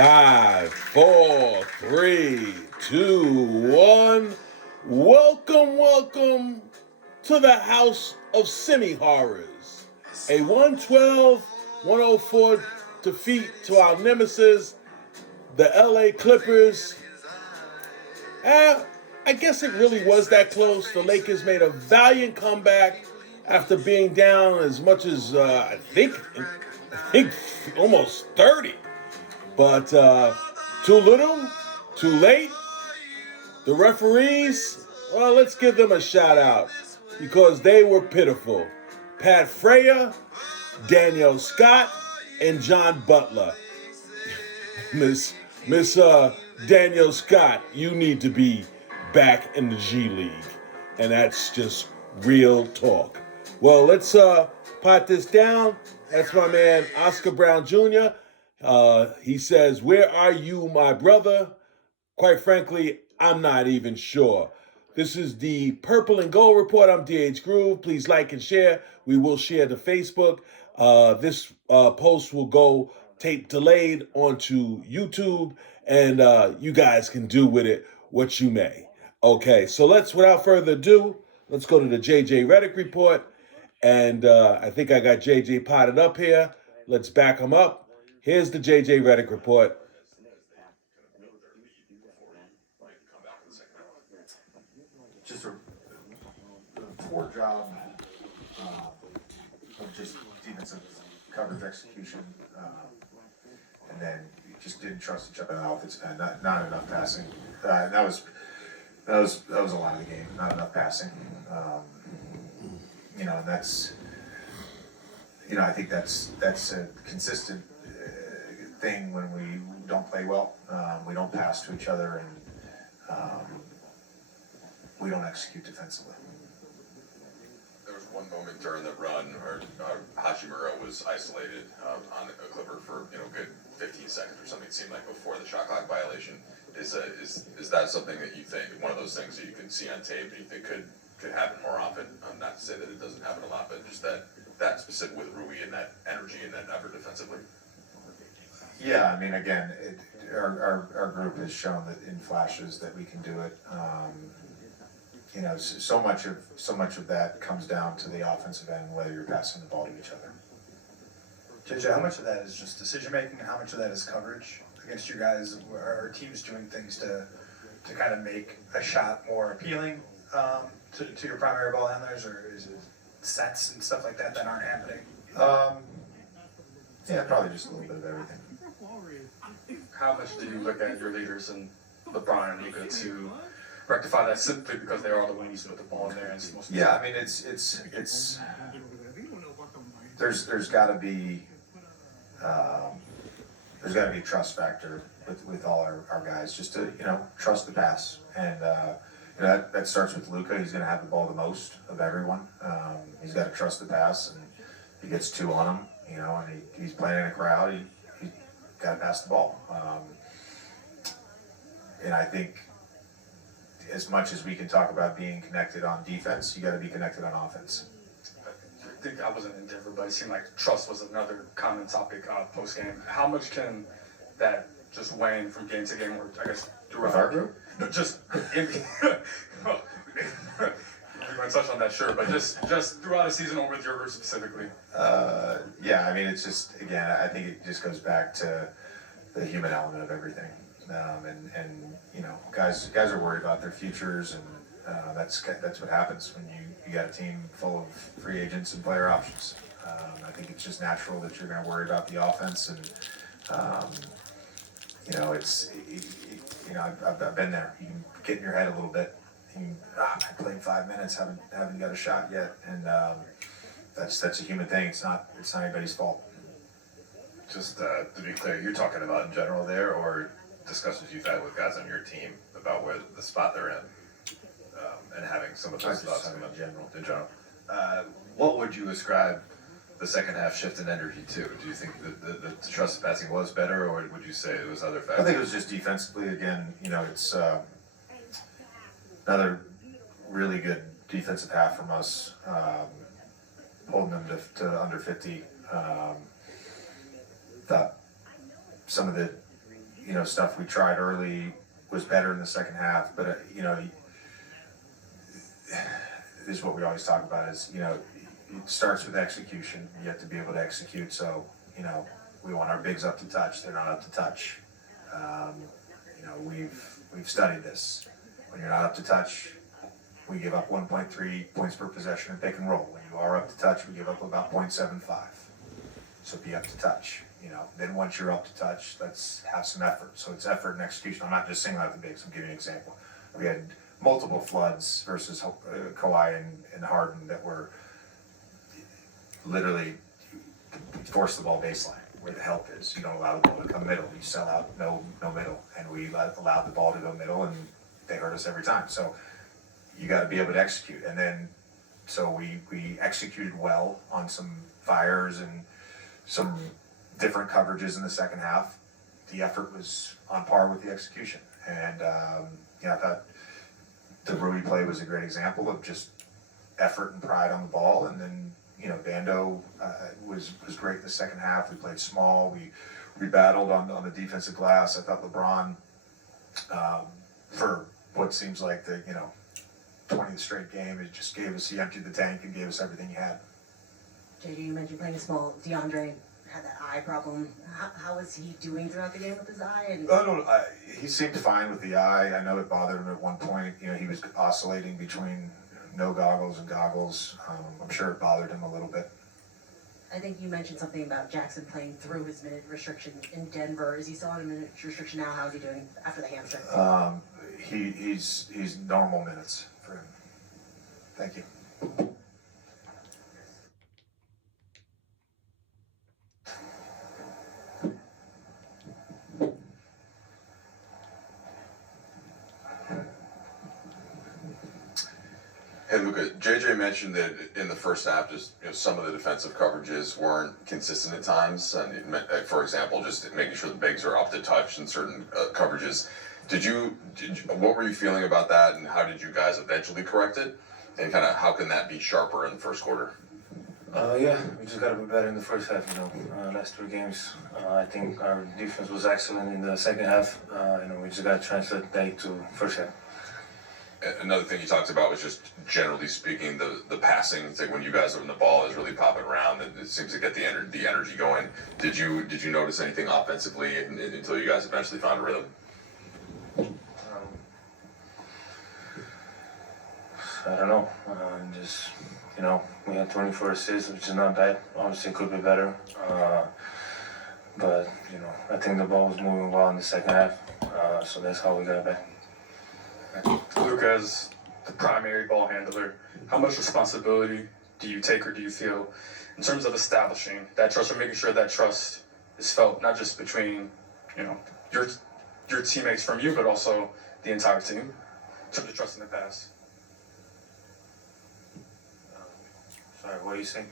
Five, four, three, two, one. Welcome to the House of Semi Horrors. A 112-104 defeat to our nemesis, the LA Clippers. I guess it really was that close. The Lakers made a valiant comeback after being down as much as I think almost 30. But too little, too late. The referees, well, let's give them a shout out because they were pitiful. Pat Freya, Danielle Scott, and John Butler. Miss Danielle Scott, you need to be back in the G League. And that's just real talk. Well, let's pot this down. That's my man Oscar Brown Jr. He says, "Where are you, my brother?" Quite frankly, I'm not even sure. This is the Purple and Gold Report. I'm DH Groove. Please like and share. We will share the Facebook. This post will go tape delayed onto YouTube, and you guys can do with it what you may. Okay, so without further ado, let's go to the JJ Redick Report. And I think I got JJ potted up here. Let's back him up. Here's the JJ Redick Report. Just a poor job of just defensive coverage execution, and then you just didn't trust each other on the offensive end. Not enough passing. That was a lot of the game. Not enough passing. And that's. I think that's a consistent thing when we don't play well. We don't pass to each other, and we don't execute defensively. There was one moment during the run where Hachimura was isolated on a Clipper for good 15 seconds or something. It seemed like before the shot clock violation. Is that something that you think, one of those things that you can see on tape and you think could happen more often? Not to say that it doesn't happen a lot, but just that specific with Rui and that energy and that effort defensively. Yeah, I mean, again, our group has shown that in flashes that we can do it. So much of that comes down to the offensive end, whether you're passing the ball to each other. JJ, how much of that is just decision making? How much of that is coverage against you guys? Are teams doing things to kind of make a shot more appealing to your primary ball handlers, or is it sets and stuff like that aren't happening? Yeah, probably just a little bit of everything. How much do you look at your leaders and LeBron and Luka to rectify that simply because they are the ones with the ball in there? Yeah, I mean, it's there's got to be a trust factor with all our guys, just to trust the pass, and that starts with Luka. He's going to have the ball the most of everyone. He's got to trust the pass, and if he gets two on him, and he's playing in a crowd, he got to pass the ball. And I think as much as we can talk about being connected on defense, you got to be connected on offense. I think I wasn't in Denver, but it seemed like trust was another common topic post game. How much can that just wane from game to game, or I guess throughout our group? Just we're going to touch on that, sure, but just throughout the season or with your group specifically. Yeah, I mean, it's just, again, I think it just goes back to the human element of everything. And guys are worried about their futures, and that's what happens when you got a team full of free agents and player options. I think it's just natural that you're going to worry about the offense, and I've been there. You can get in your head a little bit. I played 5 minutes, haven't got a shot yet, and that's a human thing. It's not anybody's fault. Just to be clear, you're talking about in general there, or discussions you've had with guys on your team about where the spot they're in, and having some of those thoughts come up in general. In general, what would you ascribe the second half shift in energy to? Do you think the trust passing was better, or would you say it was other factors? I think it was just defensively. Again, it's another really good defensive half from us, holding them to under 50. Thought some of the stuff we tried early was better in the second half. But this is what we always talk about is it starts with execution. You have to be able to execute. So we want our bigs up to touch. They're not up to touch. We've studied this. When you're not up to touch, we give up 1.3 points per possession in pick and roll. When you are up to touch, we give up about 0.75. So be up to touch. Then once you're up to touch, let's have some effort. So it's effort and execution. I'm not just singling out the bigs. I'm giving you an example. We had multiple floods versus Kawhi and Harden that were literally force the ball baseline where the help is. You don't allow the ball to come middle. You sell out no middle, and we allowed the ball to go middle, and they hurt us every time. So you got to be able to execute. And then so we executed well on some fires and some different coverages in the second half. The effort was on par with the execution, and I thought the Rui play was a great example of just effort and pride on the ball. And then Bando was great in the second half. We played small. We battled on the defensive glass. I thought LeBron, for what seems like the 20th straight game, he emptied the tank and gave us everything he had. JJ, you mentioned playing small. DeAndre had that eye problem. How was he doing throughout the game with his eye? And He seemed fine with the eye. I know it bothered him at one point. He was oscillating between no goggles and goggles. I'm sure it bothered him a little bit. I think you mentioned something about Jackson playing through his minute restriction in Denver. Is he still on a minute restriction now? How is he doing after the hamstring? He's normal minutes for him. Thank you. Hey Luka, JJ mentioned that in the first half, just some of the defensive coverages weren't consistent at times, and it meant, for example, just making sure the bigs are up to touch in certain coverages. What were you feeling about that, and how did you guys eventually correct it? And kind of how can that be sharper in the first quarter? Yeah, we just got to be better in the first half. Last 3 games, I think our defense was excellent in the second half. We just got to translate that to first half. Another thing you talked about was just generally speaking, the passing. It's like when you guys are when the ball is really popping around, it seems to get the energy going. Did you notice anything offensively until you guys eventually found a rhythm? I don't know. We had 24 assists, which is not bad. Obviously, it could be better. But I think the ball was moving well in the second half. So that's how we got back. Luka, as the primary ball handler, how much responsibility do you take or do you feel in terms of establishing that trust or making sure that trust is felt not just between your teammates from you, but also the entire team in terms of trust in the pass? Sorry, what are you saying?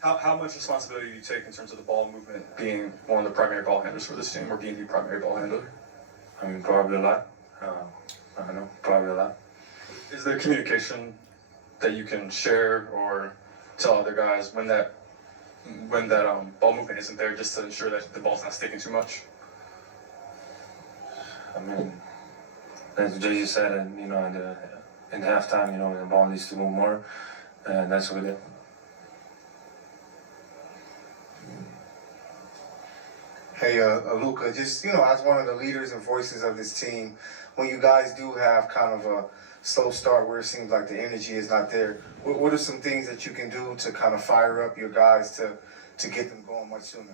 How much responsibility do you take in terms of the ball movement being one of the primary ball handlers for this team or being the primary ball handler? Probably a lot. I don't know, probably a lot. Is there communication that you can share or tell other guys when that ball movement isn't there, just to ensure that the ball's not sticking too much? As JJ said, in halftime, the ball needs to move more, and that's what we did. Hey, Luka, just, as one of the leaders and voices of this team, when you guys do have kind of a slow start where it seems like the energy is not there, what are some things that you can do to kind of fire up your guys to get them going much sooner?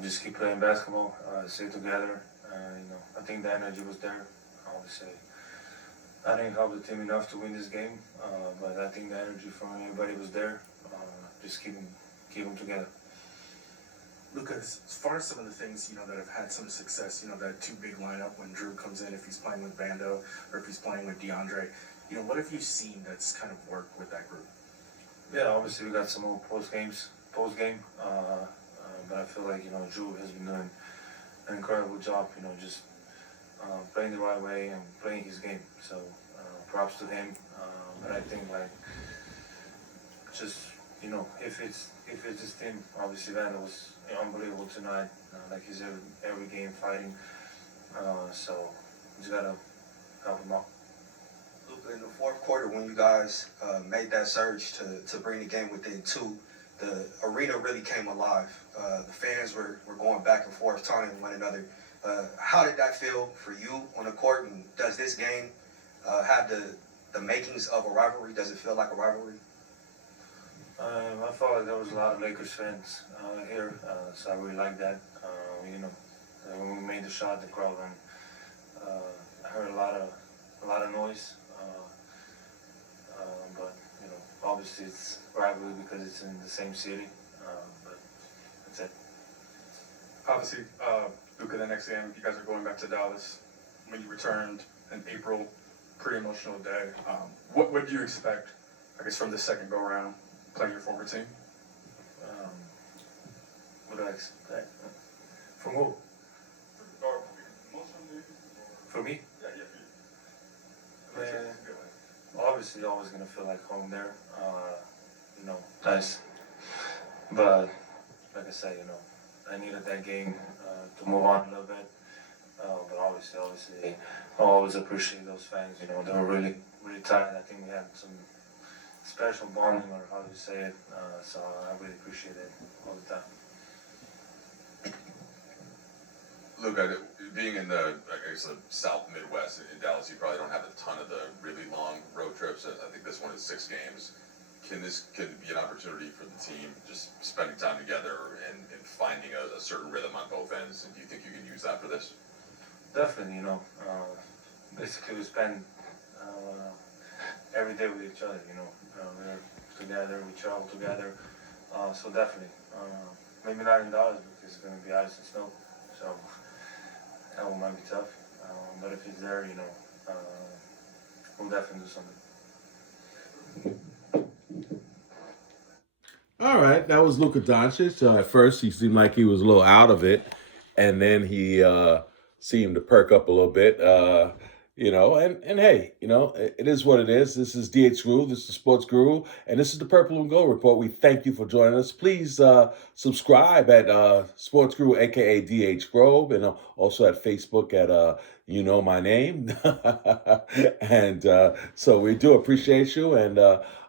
Just keep playing basketball, stay together. I think the energy was there. Obviously, I didn't help the team enough to win this game, but I think the energy from everybody was there. Just keep them together. Lucas, as far as some of the things, that have had some success, that 2 big lineup when Drew comes in, if he's playing with Bando or if he's playing with DeAndre, what have you seen that's kind of worked with that group? Yeah, obviously we got some more post game, but I feel like, Drew has been doing an incredible job, just playing the right way and playing his game. So props to him. But I think just you know, if it's this team, obviously Vando was unbelievable tonight. Like he's every game fighting. So just gotta help him out. Luka, in the fourth quarter, when you guys made that surge to bring the game within two, the arena really came alive. The fans were going back and forth, taunting one another. How did that feel for you on the court? And does this game have the makings of a rivalry? Does it feel like a rivalry? I felt like there was a lot of Lakers fans here, so I really like that. You know, when we made the shot, the crowd, and I heard a lot of noise. But you know, obviously it's rivalry because it's in the same city. But that's it. Obviously, Luka, the next game, you guys are going back to Dallas. When you returned in April, pretty emotional day. What do you expect, I guess, from the second go round, playing your former team? What do I expect? From who? Or emotionally? For me? Yeah, for you. Man, obviously, always gonna feel like home there. You know, nice. But like I said, you know, I needed that game to move on a little bit. But obviously, I always appreciate those fans. You know, they were really tired. I think we had some special bonding, or how do you say it? So I really appreciate it all the time. Luka, being in the, I guess, the South Midwest in Dallas, you probably don't have a ton of the really long road trips. I think this one is 6 games. Can this be an opportunity for the team, just spending time together and finding a certain rhythm on both ends? And do you think you can use that for this? Definitely, you know. Basically, we spend every day with each other. You know, we're together, we travel together. So definitely, maybe not in Dallas because it's going to be ice and snow. So that one might be tough. But if he's there, you know, we'll definitely do something. All right, that was Luka Doncic. At first, he seemed like he was a little out of it, and then he seemed to perk up a little bit. You know, and hey, you know, it is what it is. This is DH Guru, this is Sports Guru, and this is the Purple and Gold Report. We thank you for joining us. Please subscribe at Sports Guru, aka DH Grove, and also at Facebook at You Know My Name. And so we do appreciate you, and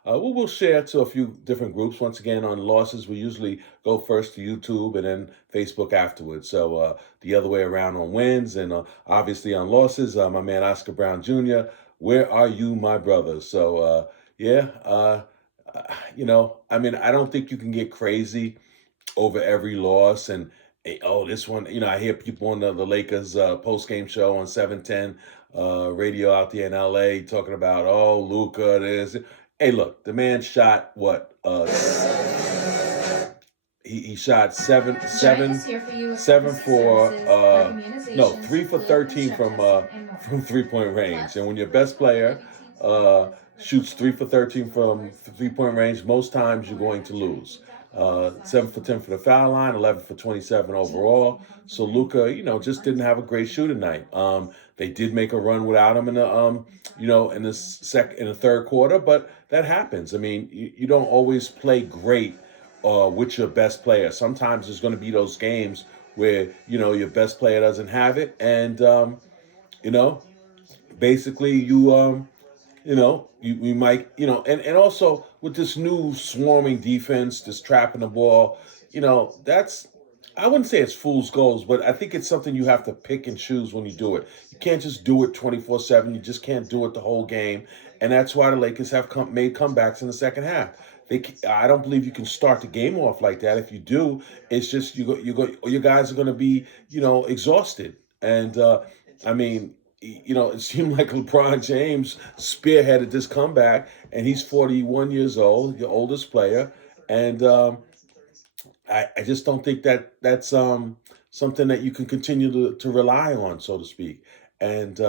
we will share to a few different groups. Once again, on losses, we usually go first to YouTube and then Facebook afterwards. So the other way around on wins, and obviously on losses, my man Oscar Brown Jr., where are you, my brother? So you know, I mean, I don't think you can get crazy over every loss and oh, this one, you know, I hear people on the Lakers post-game show on 710 radio out there in LA talking about, oh, Luka, this. Hey, look, the man shot what? He shot seven for 3 for 13 from 3-point range. And when your best player shoots 3 for 13 from 3-point range, most times you're going to lose. 7 for 10 for the foul line, 11 for 27 overall. So Luka, you know, just didn't have a great shooting night. They did make a run without him in the, you know, in the third quarter, but that happens. I mean, you don't always play great with your best player. Sometimes there's going to be those games where, you know, your best player doesn't have it, and you know, basically you know, you might, you know, and also with this new swarming defense, this trapping the ball, you know, that's, I wouldn't say it's fool's goals, but I think it's something you have to pick and choose when you do it. You can't just do it 24/7. You just can't do it the whole game. And that's why the Lakers have made comebacks in the second half. I don't believe you can start the game off like that. If you do, it's just your guys are going to be, you know, exhausted. And I mean, you know, it seemed like LeBron James spearheaded this comeback, and he's 41 years old, your oldest player, and I just don't think that's something that you can continue to rely on, so to speak. And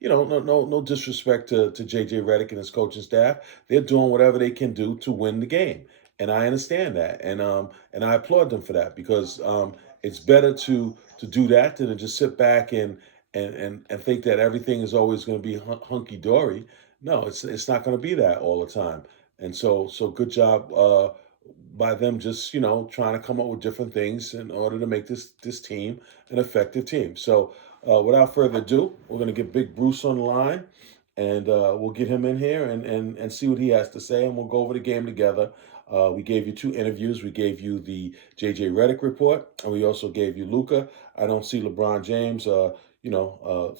you know, no disrespect to JJ Redick and his coaching staff. They're doing whatever they can do to win the game, and I understand that, and I applaud them for that, because it's better to do that than to just sit back and think that everything is always going to be hunky dory. No, it's not going to be that all the time. And so good job by them just, you know, trying to come up with different things in order to make this team an effective team. So without further ado, we're going to get Big Bruce on the line, and we'll get him in here and see what he has to say, and we'll go over the game together. We gave you 2 interviews. We gave you the J.J. Redick report, and we also gave you Luka. I don't see LeBron James.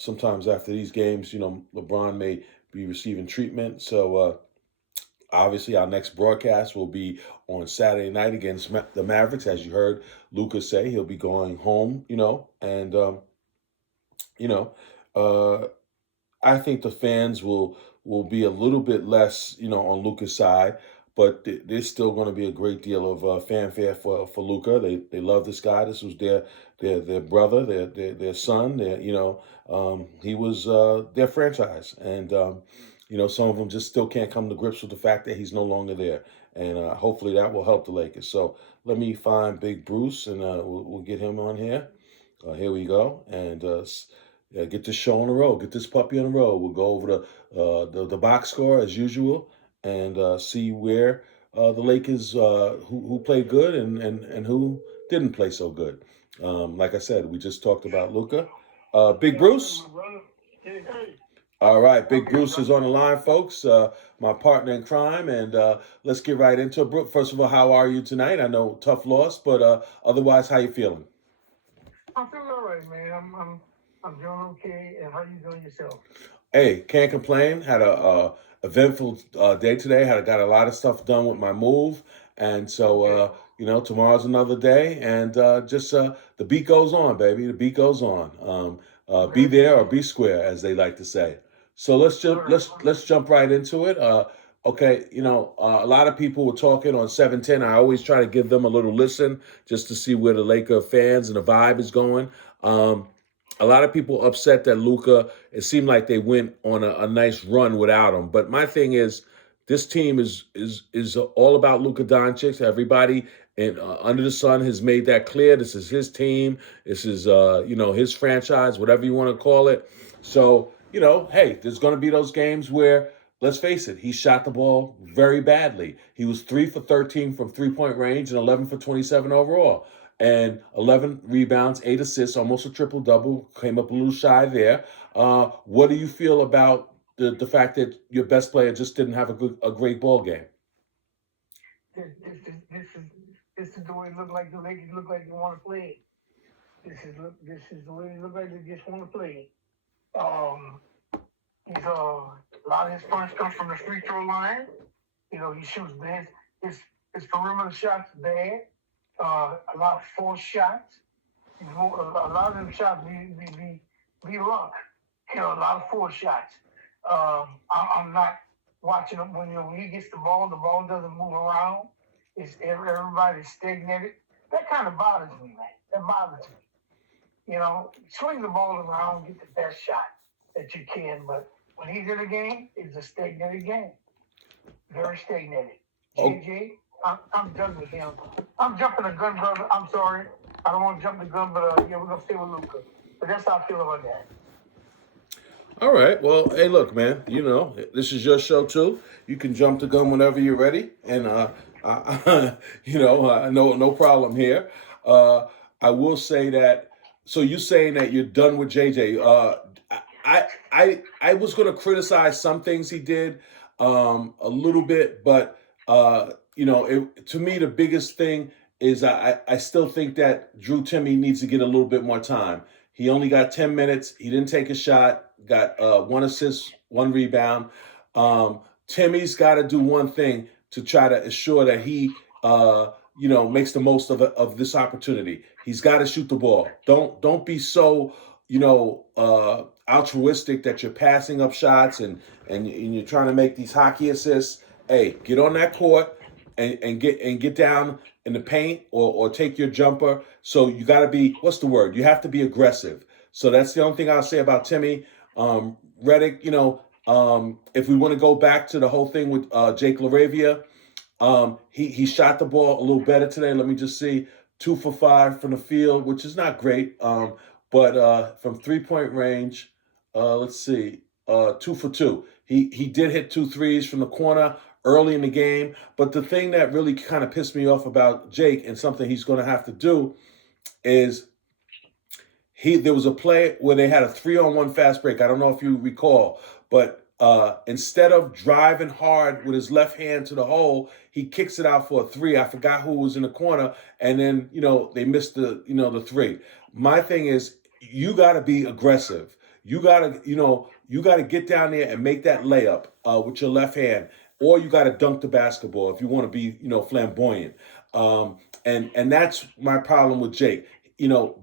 Sometimes after these games, you know, LeBron may be receiving treatment. So obviously our next broadcast will be on Saturday night against the Mavericks. As you heard Luka say, he'll be going home, you know, and, I think the fans will be a little bit less, you know, on Luka's side, but there's still going to be a great deal of fanfare for Luka. They love this guy. This was their brother, their son. He was their franchise, and some of them just still can't come to grips with the fact that he's no longer there. And hopefully that will help the Lakers. So let me find Big Bruce, and we'll get him on here. Here we go, and get this show on the road. Get this puppy on the road. We'll go over the box score as usual, and see where the Lakers who played good and who didn't play so good. Like I said, we just talked about Luka. Big Bruce. All right, Big Bruce is on the line, folks. My partner in crime, and let's get right into it. First of all, how are you tonight? I know tough loss, but otherwise, how you feeling? I'm feeling all right, man. I'm doing okay. And how you doing yourself? Hey, can't complain. Had a eventful day today. Got a lot of stuff done with my move, and so tomorrow's another day, and the beat goes on, baby. The beat goes on. Be there or be square, as they like to say. So let's jump right into it. Okay, a lot of people were talking on 710. I always try to give them a little listen just to see where the Laker fans and the vibe is going. A lot of people upset that Luka, it seemed like they went on a nice run without him. But my thing is, this team is all about Luka Doncic. Everybody under the sun has made that clear. This is his team. This is his franchise, whatever you want to call it. So hey, there's going to be those games where, let's face it, he shot the ball very badly. He was 3 for 13 from 3-point range and 11 for 27 overall. And 11 rebounds, 8 assists, almost a triple-double, came up a little shy there. What do you feel about the fact that your best player just didn't have a great ball game? This is the way it look like the Lakers look like they want to play. This is the way it look like they just want to play. He's a lot of his punch comes from the free throw line. He shoots bad. His perimeter shots bad. A lot of forced shots. A lot of them shots be luck. A lot of forced shots. I'm not watching him when he gets the ball doesn't move around. Everybody's stagnated. That kind of bothers me, man. That bothers me. Swing the ball around, get the best shot that you can, but when he's in a game, it's a stagnated game. Very stagnated. JJ, I'm done with him. I'm jumping the gun, brother. I'm sorry. I don't want to jump the gun, but we're going to stay with Luka. But that's how I feel about that. All right. Well, hey, look, man, this is your show, too. You can jump the gun whenever you're ready. And, no problem here. I will say that, so you're saying that you're done with JJ. I was going to criticize some things he did a little bit, but, to me, the biggest thing is I still think that Drew Timme needs to get a little bit more time. He only got 10 minutes. He didn't take a shot, got 1 assist, 1 rebound. Timmy's got to do one thing to try to assure that he, makes the most of this opportunity. He's got to shoot the ball. Don't be so, altruistic that you're passing up shots and you're trying to make these hockey assists. Hey, get on that court and get down in the paint or take your jumper. So you got to be, what's the word? You have to be aggressive. So that's the only thing I'll say about Timme. Redick, if we want to go back to the whole thing with Jake LaRavia, he shot the ball a little better today. Let me just see, 2 for 5 from the field, which is not great. But from 3-point range, let's see, 2 for 2. He did hit 2 threes from the corner early in the game. But the thing that really kind of pissed me off about Jake, and something he's going to have to do, is there was a play where they had a 3-on-1 fast break. I don't know if you recall, but instead of driving hard with his left hand to the hole, he kicks it out for a 3. I forgot who was in the corner, and then they missed the 3. My thing is, you got to be aggressive. You got to get down there and make that layup with your left hand, or you got to dunk the basketball if you want to be flamboyant. And that's my problem with Jake.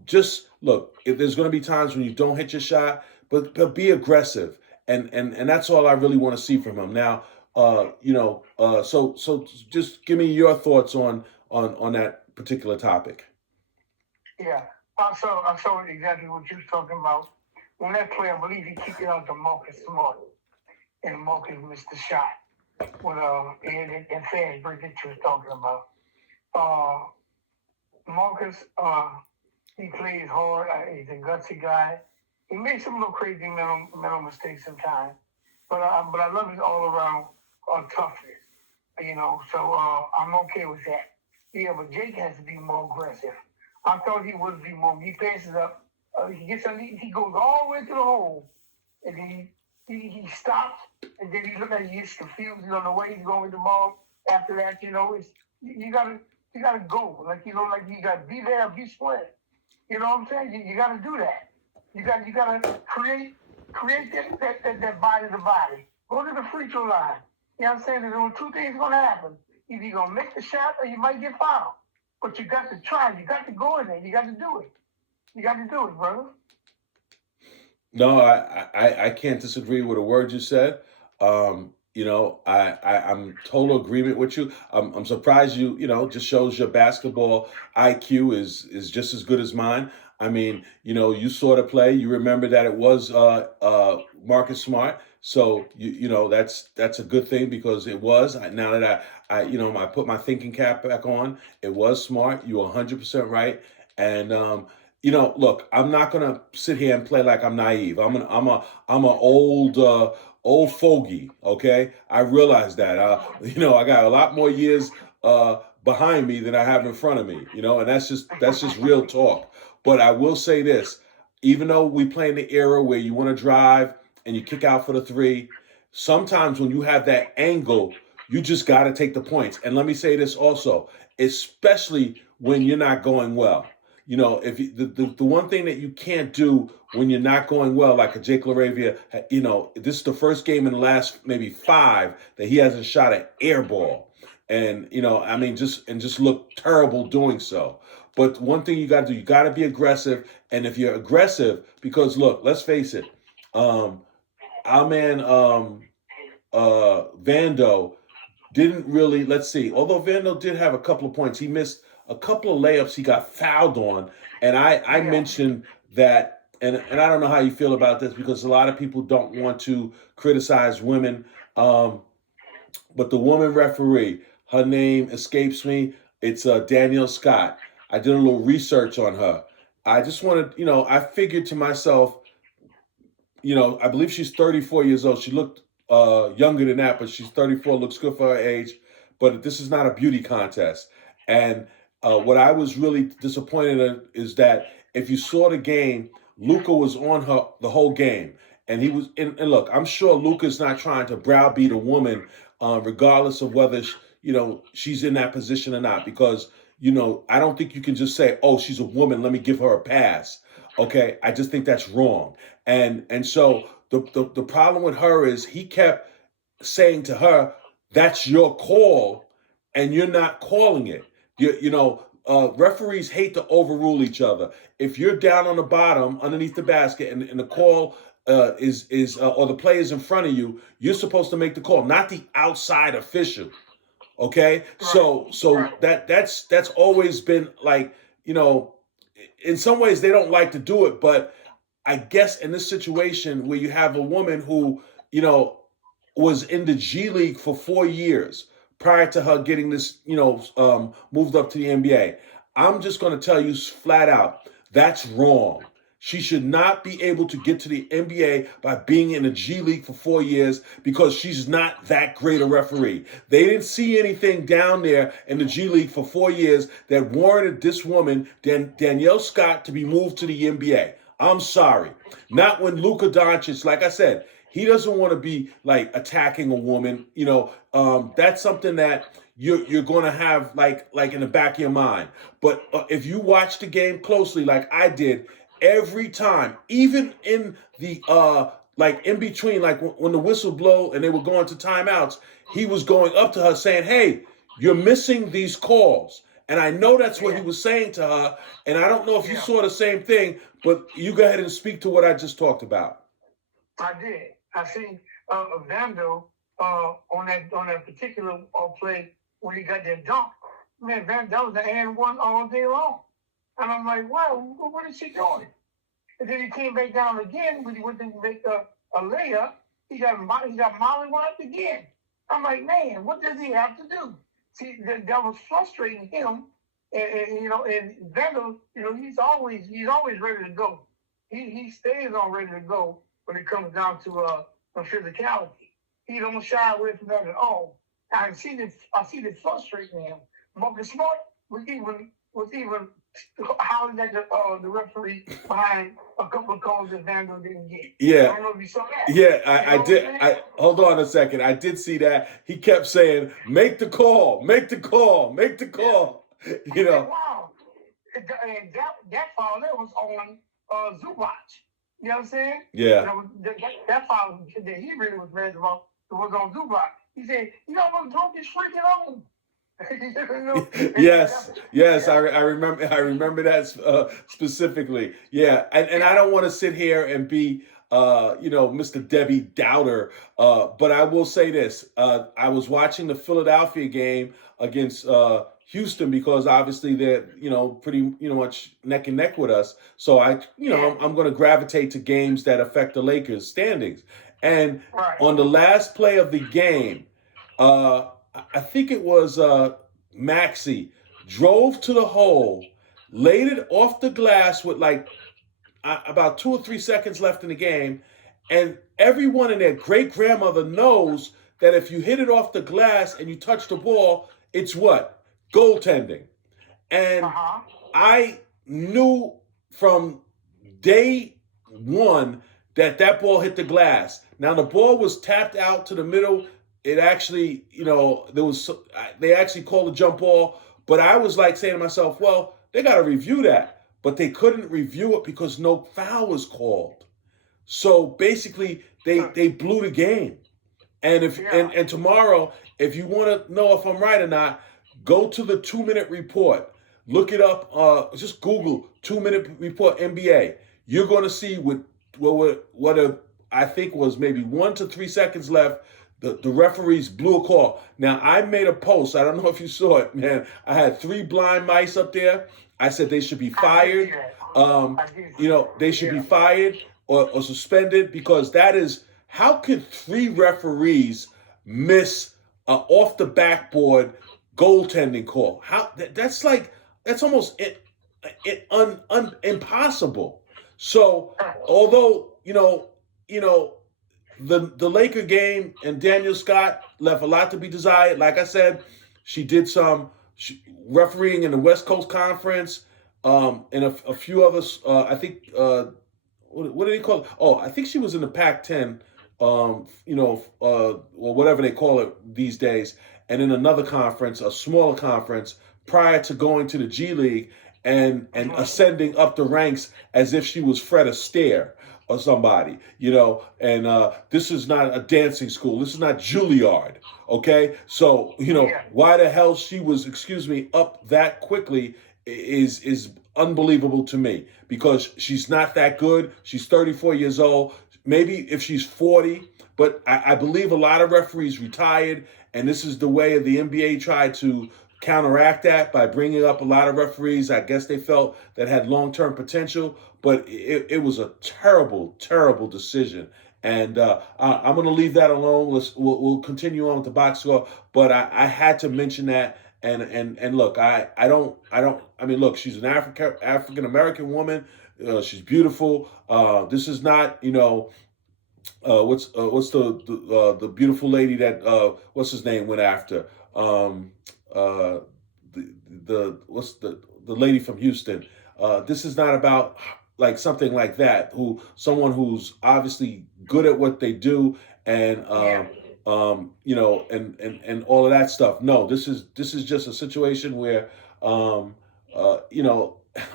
Just look, if there's going to be times when you don't hit your shot, but be aggressive. And that's all I really want to see from him. Now, so just give me your thoughts on that particular topic. Yeah, I saw exactly what you was talking about. When that play, I believe he kicked it out to Marcus Smart, and Marcus missed the shot. When and fans break that you was talking about. Marcus, he plays hard. He's a gutsy guy. He makes some little crazy mental mistakes sometimes, but I love his all around toughness. So I'm okay with that. Yeah, but Jake has to be more aggressive. I thought he would be more. He passes up. He gets underneath. He goes all the way to the hole, and then he stops, and then he looks like he gets confused on the way he's going with the ball. After that, it's you gotta go. Like you gotta be there, be square. You know what I'm saying? You gotta do that. You gotta create that body to body. Go to the free throw line. You know what I'm saying? There's only 2 things gonna happen. Either you're gonna make the shot or you might get fouled. But you got to try. You got to go in there. You got to do it. You got to do it, brother. No, I can't disagree with a word you said. I'm total agreement with you. I'm surprised you just shows your basketball IQ is just as good as mine. I mean, you saw the play. You remember that it was Marcus Smart. So that's a good thing, because it was. Now that I put my thinking cap back on, it was Smart. You're 100% right. And look, I'm not gonna sit here and play like I'm naive. I'm an old fogey. Okay, I realize that. I got a lot more years behind me than I have in front of me. And that's just real talk. But I will say this: even though we play in the era where you want to drive and you kick out for the 3, sometimes when you have that angle, you just got to take the points. And let me say this also, especially when you're not going well. If the one thing that you can't do when you're not going well, like a Jake LaRavia, this is the first game in the last maybe 5 that he hasn't shot an air ball. And, just look terrible doing so. But one thing you got to do, you got to be aggressive. And if you're aggressive, because look, let's face it, our man Vando didn't really, let's see, although Vando did have a couple of points, he missed a couple of layups he got fouled on. And I mentioned that, and I don't know how you feel about this, because a lot of people don't want to criticize women. But the woman referee, her name escapes me. It's Danielle Scott. I did a little research on her. I just wanted, I figured to myself, I believe she's 34 years old. She looked younger than that, but she's 34, looks good for her age. But this is not a beauty contest. And what I was really disappointed in is that if you saw the game, Luka was on her the whole game. And he was, and look, I'm sure Luka's not trying to browbeat a woman, regardless of whether, she's in that position or not. Because, I don't think you can just say, oh, she's a woman, let me give her a pass. Okay, I just think that's wrong. And so the problem with her is he kept saying to her, that's your call, and you're not calling it. Referees hate to overrule each other. If you're down on the bottom underneath the basket and the call or the play is in front of you, you're supposed to make the call, not the outside official. Okay, right. So that's always been like, in some ways they don't like to do it, but I guess in this situation where you have a woman who, was in the G League for 4 years prior to her getting this, moved up to the NBA, I'm just going to tell you flat out, that's wrong. She should not be able to get to the NBA by being in the G League for 4 years because she's not that great a referee. They didn't see anything down there in the G League for 4 years that warranted this woman, Danielle Scott, to be moved to the NBA. I'm sorry. Not when Luka Doncic, like I said, he doesn't want to be like attacking a woman. That's something that you're going to have like in the back of your mind. But if you watch the game closely, like I did, every time, even in the like in between, like when the whistle blow and they were going to timeouts, he was going up to her saying, "Hey, you're missing these calls." And I know that's what he was saying to her. And I don't know if you saw the same thing, but you go ahead and speak to what I just talked about. I did. I seen Vando on that particular play when he got that dunk. Man, that was the and one all day long. And I'm like, wow, what is she doing? And then he came back down again when he went to make a layup. He got mollywopped again. I'm like, man, what does he have to do? See, that was frustrating him. And Vando, he's always ready to go. He stays on ready to go when it comes down to physicality. He don't shy away from that at all. I see this frustrating him. Marcus Smart was even howling at the referee behind a couple of calls that Vando didn't get. Yeah. I don't know if you saw that. Yeah, I did. Hold on a second. I did see that. He kept saying, "Make the call, make the call, make the call." Wow. And that foul there was on Zubac. You know what I'm saying? Yeah. That foul that he really was mad about was on Zubac. He said, "I'm gonna this freaking on." Yes, I remember that specifically. Yeah, and I don't want to sit here and be Mr. Debbie Doubter, but I will say this: I was watching the Philadelphia game against Houston because obviously they're pretty much neck and neck with us. So I'm going to gravitate to games that affect the Lakers standings. And on the last play of the game, I think it was Maxey drove to the hole, laid it off the glass with about 2 or 3 seconds left in the game, and everyone and their great grandmother knows that if you hit it off the glass and you touch the ball, it's what? Goaltending. And I knew from day one that ball hit the glass. Now the ball was tapped out to the middle. It actually, they actually called a jump ball, but I was like saying to myself, well, they got to review that, but they couldn't review it because no foul was called. So basically, they blew the game. And and tomorrow, if you want to know if I'm right or not, go to the 2-minute report. Look it up. Just Google 2-minute report NBA. You're going to see what I think was maybe 1 to 3 seconds left. The referees blew a call. Now, I made a post. I don't know if you saw it, man. I had 3 blind mice up there. I said they should be fired. They should be fired or suspended because that is, how could 3 referees miss off the backboard goaltending call? That's almost impossible. So, although, the Laker game and Danielle Scott left a lot to be desired. Like I said, she did some refereeing in the West Coast Conference and a few others. I think, what do they call it? Oh, I think she was in the Pac-10, or whatever they call it these days. And in another conference, a smaller conference, prior to going to the G League and ascending up the ranks as if she was Fred Astaire or somebody, and this is not a dancing school. This is not Juilliard, okay? So, why the hell she was, up that quickly is unbelievable to me because she's not that good. She's 34 years old. Maybe if she's 40, but I believe a lot of referees retired, and this is the way the NBA tried to counteract that by bringing up a lot of referees. I guess they felt that had long-term potential, but it was a terrible, terrible decision. And I'm going to leave that alone. We'll continue on with the box score, but I had to mention that. And look, I mean, look, she's an African American woman. She's beautiful. This is not, what's the beautiful lady that what's his name went after? What's the lady from Houston? This is not about like something like that. Someone who's obviously good at what they do, and and all of that stuff. No, this is just a situation where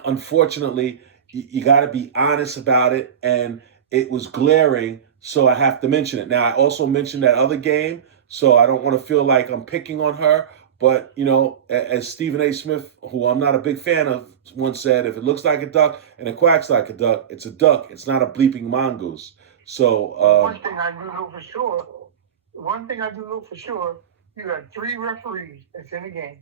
unfortunately, you got to be honest about it, and it was glaring, so I have to mention it. Now, I also mentioned that other game, so I don't want to feel like I'm picking on her, but, as Stephen A. Smith, who I'm not a big fan of, once said, if it looks like a duck and it quacks like a duck, it's a duck. It's not a bleeping mongoose. So, one thing I do know for sure, you got 3 referees that's in the game.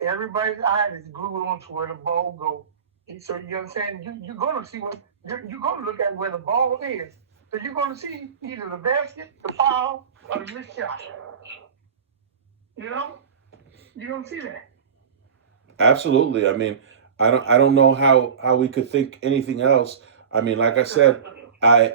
Everybody's eye is glued on to where the ball goes. And so you understand, you're going to see you're going to look at where the ball is. So you're going to see either the basket, the foul, or the missed shot. You're going to see that. absolutely. I mean, I don't know how we could think anything else. I mean, like I said, I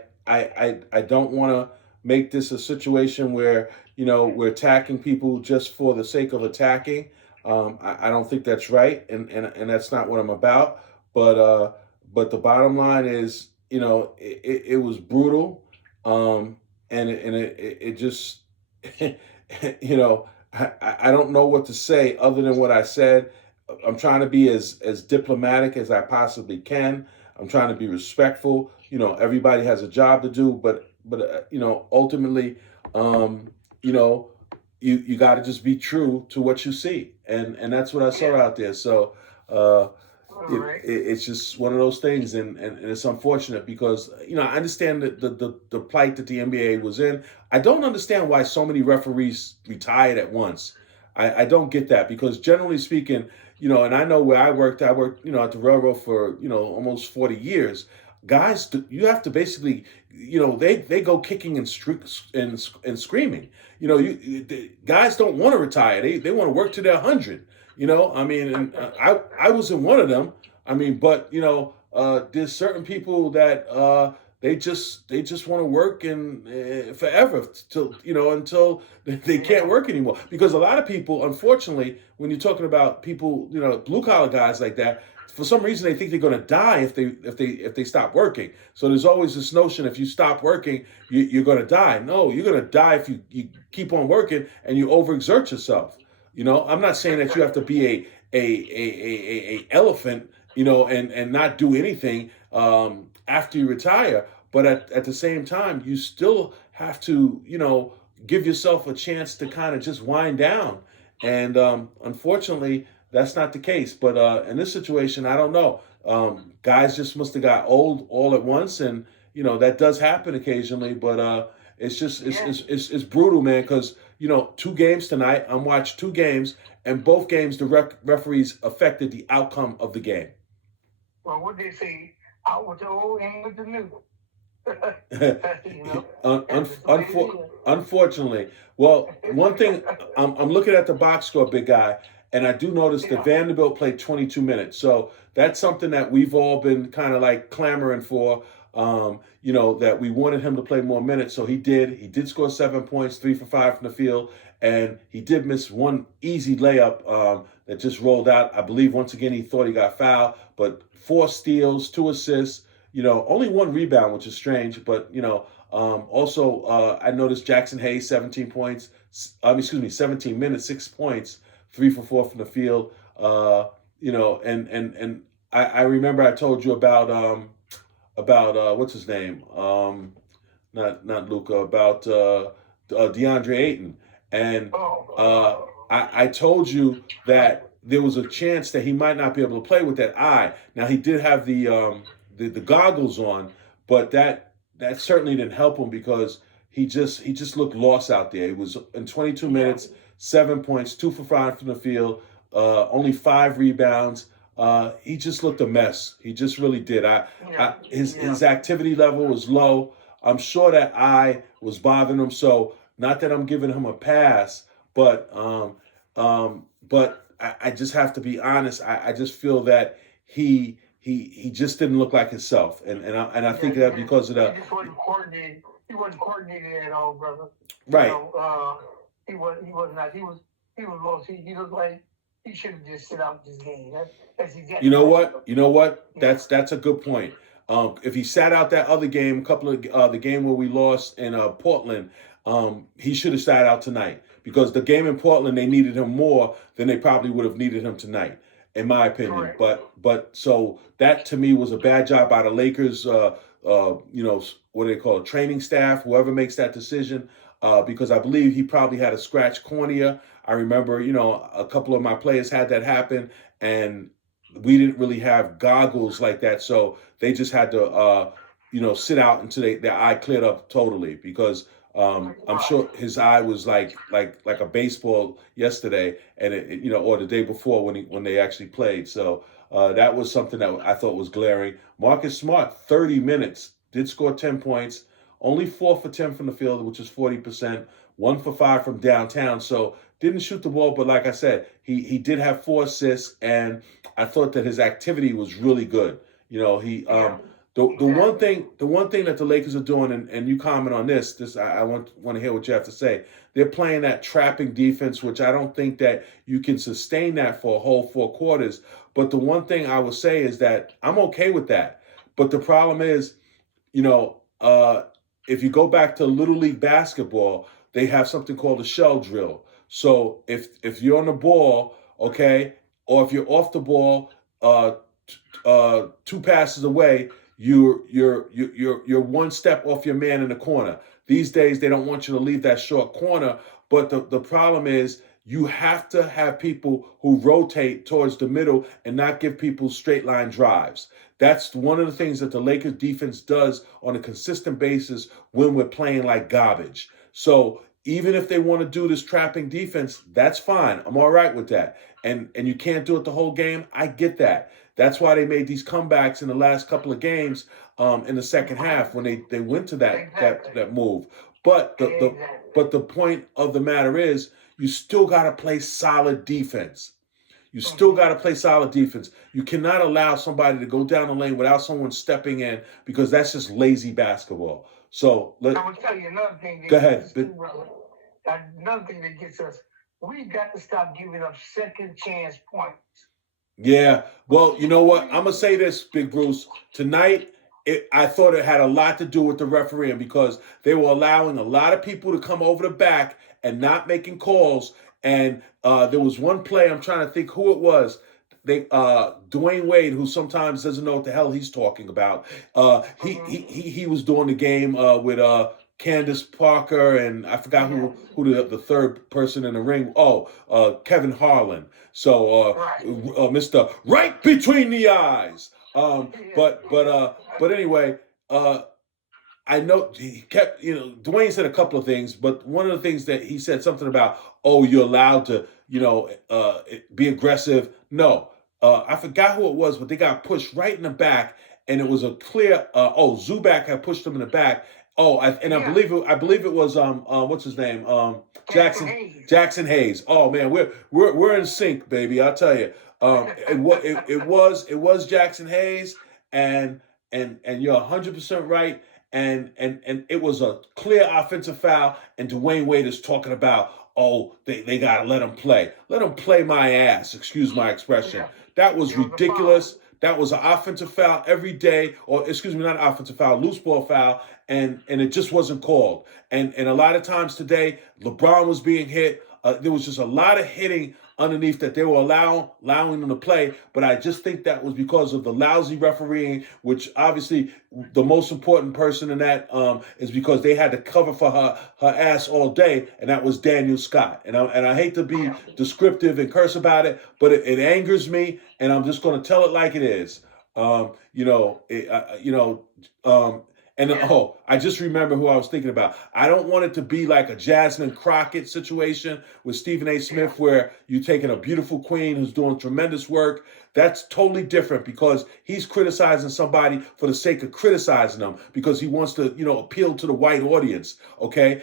don't want to make this a situation where we're attacking people just for the sake of attacking. I don't think that's right, and that's not what I'm about. But the bottom line is, it was brutal, and it just, I don't know what to say other than what I said. I'm trying to be as diplomatic as I possibly can. I'm trying to be respectful. Everybody has a job to do, but ultimately, you got to just be true to what you see, and that's what I saw out there. So it's just one of those things, and it's unfortunate because I understand the plight that the NBA was in. I don't understand why so many referees retired at once. I don't get that, because generally speaking, and I know where I worked at the railroad for almost 40 years. Guys, you have to basically, they go kicking and screaming. Guys don't want to retire. They want to work to their 100. I mean, and I wasn't one of them. I mean, but there's certain people that they just want to work and forever until they can't work anymore. Because a lot of people, unfortunately, when you're talking about people, blue collar guys like that, for some reason they think they're going to die if they stop working. So there's always this notion, if you stop working, you're going to die. No, you're going to die if you keep on working and you overexert yourself. I'm not saying that you have to be a elephant, and not do anything after you retire. But at the same time, you still have to, give yourself a chance to kind of just wind down. And unfortunately, that's not the case. But in this situation, I don't know. Guys just must have got old all at once, and that does happen occasionally. But it's brutal, man. Because 2 games tonight. I'm watched 2 games, and both games the referees affected the outcome of the game. Well, what they say, out with the old, in with the new. Unfortunately. Well, one thing, I'm looking at the box score, big guy, and I do notice that Vanderbilt played 22 minutes. So that's something that we've all been kind of like clamoring for, that we wanted him to play more minutes. So he did. He did score 7 points, 3 for 5 from the field, and he did miss one easy layup that just rolled out. I believe once again he thought he got fouled, but 4 steals, 2 assists. Only 1 rebound, which is strange, but, also I noticed Jackson Hayes, 17 minutes, 6 points, 3 for 4 from the field. And I remember I told you about what's his name? Not Luka, about DeAndre Ayton. And I told you that there was a chance that he might not be able to play with that eye. Now, he did have the goggles on, but that certainly didn't help him, because he just looked lost out there. He was in 22 minutes, 7 points, 2 for 5 from the field, only 5 rebounds. He just looked a mess. He just really did. His activity level was low. I'm sure that eye was bothering him. So not that I'm giving him a pass, but I just have to be honest. I just feel that he he just didn't look like himself, and I think that because of He the just wasn't coordinated. He wasn't coordinated at all, brother. right. You know, he was not. He was lost. He looked like he should have just sit out this game. That's exactly. You know what? You know what? That's a good point. If he sat out that other game, a couple of the game where we lost in Portland, he should have sat out tonight because the game in Portland they needed him more than they probably would have needed him tonight, in my opinion. Correct. But so that to me was a bad job by the Lakers. You know what do they call it? Training staff, whoever makes that decision, because I believe he probably had a scratch cornea. I remember, you know, a couple of my players had that happen, and we didn't really have goggles like that, so they just had to, you know, sit out until their eye cleared up totally. Because I'm sure his eye was like a baseball yesterday, and you know, or the day before when they actually played. So that was something that I thought was glaring. Marcus Smart, 30 minutes, did score 10 points, only 4 for 10 from the field, which is 40%, 1 for 5 from downtown. So didn't shoot the ball, but like I said, he did have 4 assists, and I thought that his activity was really good. You know, the one thing that the Lakers are doing, and you comment on this I want to hear what you have to say. They're playing that trapping defense, which I don't think that you can sustain that for a whole 4 quarters. But the one thing I would say is that I'm okay with that. But the problem is, you know, if you go back to Little League basketball, they have something called a shell drill. So if you're on the ball, okay, or if you're off the ball, 2 passes away, you're 1 step off your man in the corner. These days they don't want you to leave that short corner, but the problem is you have to have people who rotate towards the middle and not give people straight line drives. That's one of the things that the Lakers defense does on a consistent basis when we're playing like garbage. So even if they want to do this trapping defense, that's fine. I'm all right with that. And you can't do it the whole game. I get that. That's why they made these comebacks in the last couple of games in the second half when they went to that move. But the point of the matter is you still got to play solid defense. You still got to play solid defense. You cannot allow somebody to go down the lane without someone stepping in, because that's just lazy basketball. So I will tell you another thing. Go ahead. Another thing that gets us, we got to stop giving up second chance points. Yeah. Well, you know what? I'm going to say this, Big Bruce. Tonight, I thought it had a lot to do with the refereeing, because they were allowing a lot of people to come over the back and not making calls. And there was one play, I'm trying to think who it was. Dwayne Wade, who sometimes doesn't know what the hell he's talking about. He was doing the game with Candace Parker, and I forgot who the third person in the ring. Kevin Harlan. So Mr. Right Between the Eyes. But anyway, I know he kept, you know, Dwayne said a couple of things, but one of the things that he said something about, you're allowed to, you know, be aggressive. No, I forgot who it was, but they got pushed right in the back, and it was a clear. Zubac had pushed them in the back. I believe it was what's his name? Jackson Hayes. Oh man, we're in sync, baby. I'll tell you. It was Jackson Hayes, and you're 100% right. And it was a clear offensive foul, and Dwayne Wade is talking about, they gotta let him play. Let him play my ass, excuse my expression. That was ridiculous. That was an offensive foul every day, or excuse me, not offensive foul, loose ball foul, and it just wasn't called. And a lot of times today, LeBron was being hit. There was just a lot of hitting underneath that they were allowing them to play, but I just think that was because of the lousy refereeing, which obviously the most important person in that is because they had to cover for her ass all day, and that was Daniel Scott. And I hate to be descriptive and curse about it, but it angers me, and I'm just going to tell it like it is. I just remember who I was thinking about. I don't want it to be like a Jasmine Crockett situation with Stephen A. Smith, where you're taking a beautiful queen who's doing tremendous work. That's totally different, because he's criticizing somebody for the sake of criticizing them, because he wants to, appeal to the white audience. Okay.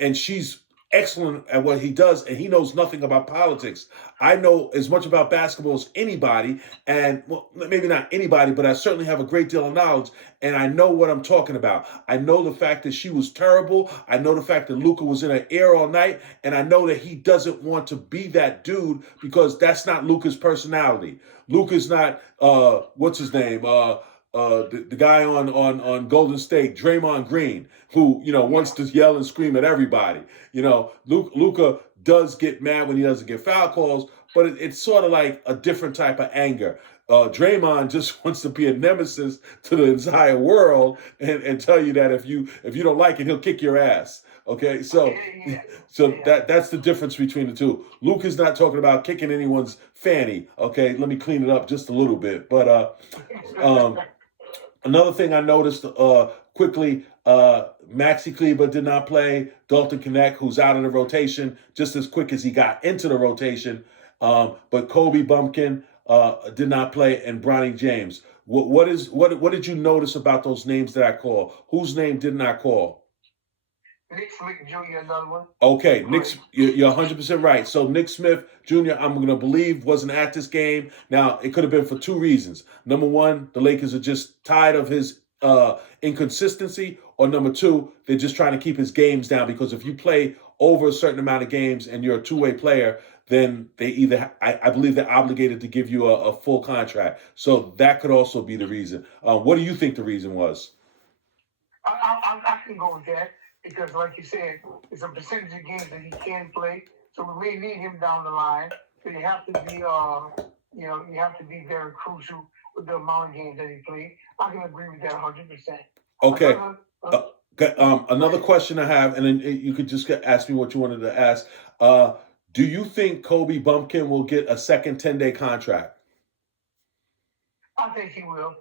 And she's excellent at what he does, and he knows nothing about politics. I know as much about basketball as anybody, and well, maybe not anybody, but I certainly have a great deal of knowledge, and I know what I'm talking about. I know the fact that she was terrible. I know the fact that Luka was in her ear all night, and I know that he doesn't want to be that dude because that's not Luka's personality. Luka's not what's his name? The guy on Golden State, Draymond Green, who wants to yell and scream at everybody. Luka does get mad when he doesn't get foul calls, but it's sort of like a different type of anger. Draymond just wants to be a nemesis to the entire world and tell you that if you don't like it, he'll kick your ass. Okay, so that's the difference between the two. Luka's not talking about kicking anyone's fanny. Okay, let me clean it up just a little bit, but another thing I noticed quickly, Maxi Kleber did not play. Dalton Knecht, who's out of the rotation just as quick as he got into the rotation. But Kobe Bumpkin did not play, and Bronny James. What did you notice about those names that I call? Whose name didn't I call? Nick Smith Jr., another one. Okay, you're 100% right. So Nick Smith Jr., I'm going to believe, wasn't at this game. Now, it could have been for two reasons. Number one, the Lakers are just tired of his inconsistency. Or number two, they're just trying to keep his games down, because if you play over a certain amount of games and you're a two-way player, then they either, I believe they're obligated to give you a full contract. So that could also be the reason. What do you think the reason was? I can go with that. Because, like you said, it's a percentage of games that he can play. So we may need him down the line. So you have to be, you have to be very crucial with the amount of games that he played. I can agree with that 100%. Okay. Another question I have, and then you could just ask me what you wanted to ask. Do you think Kobe Bumpkin will get a second 10-day contract? I think he will.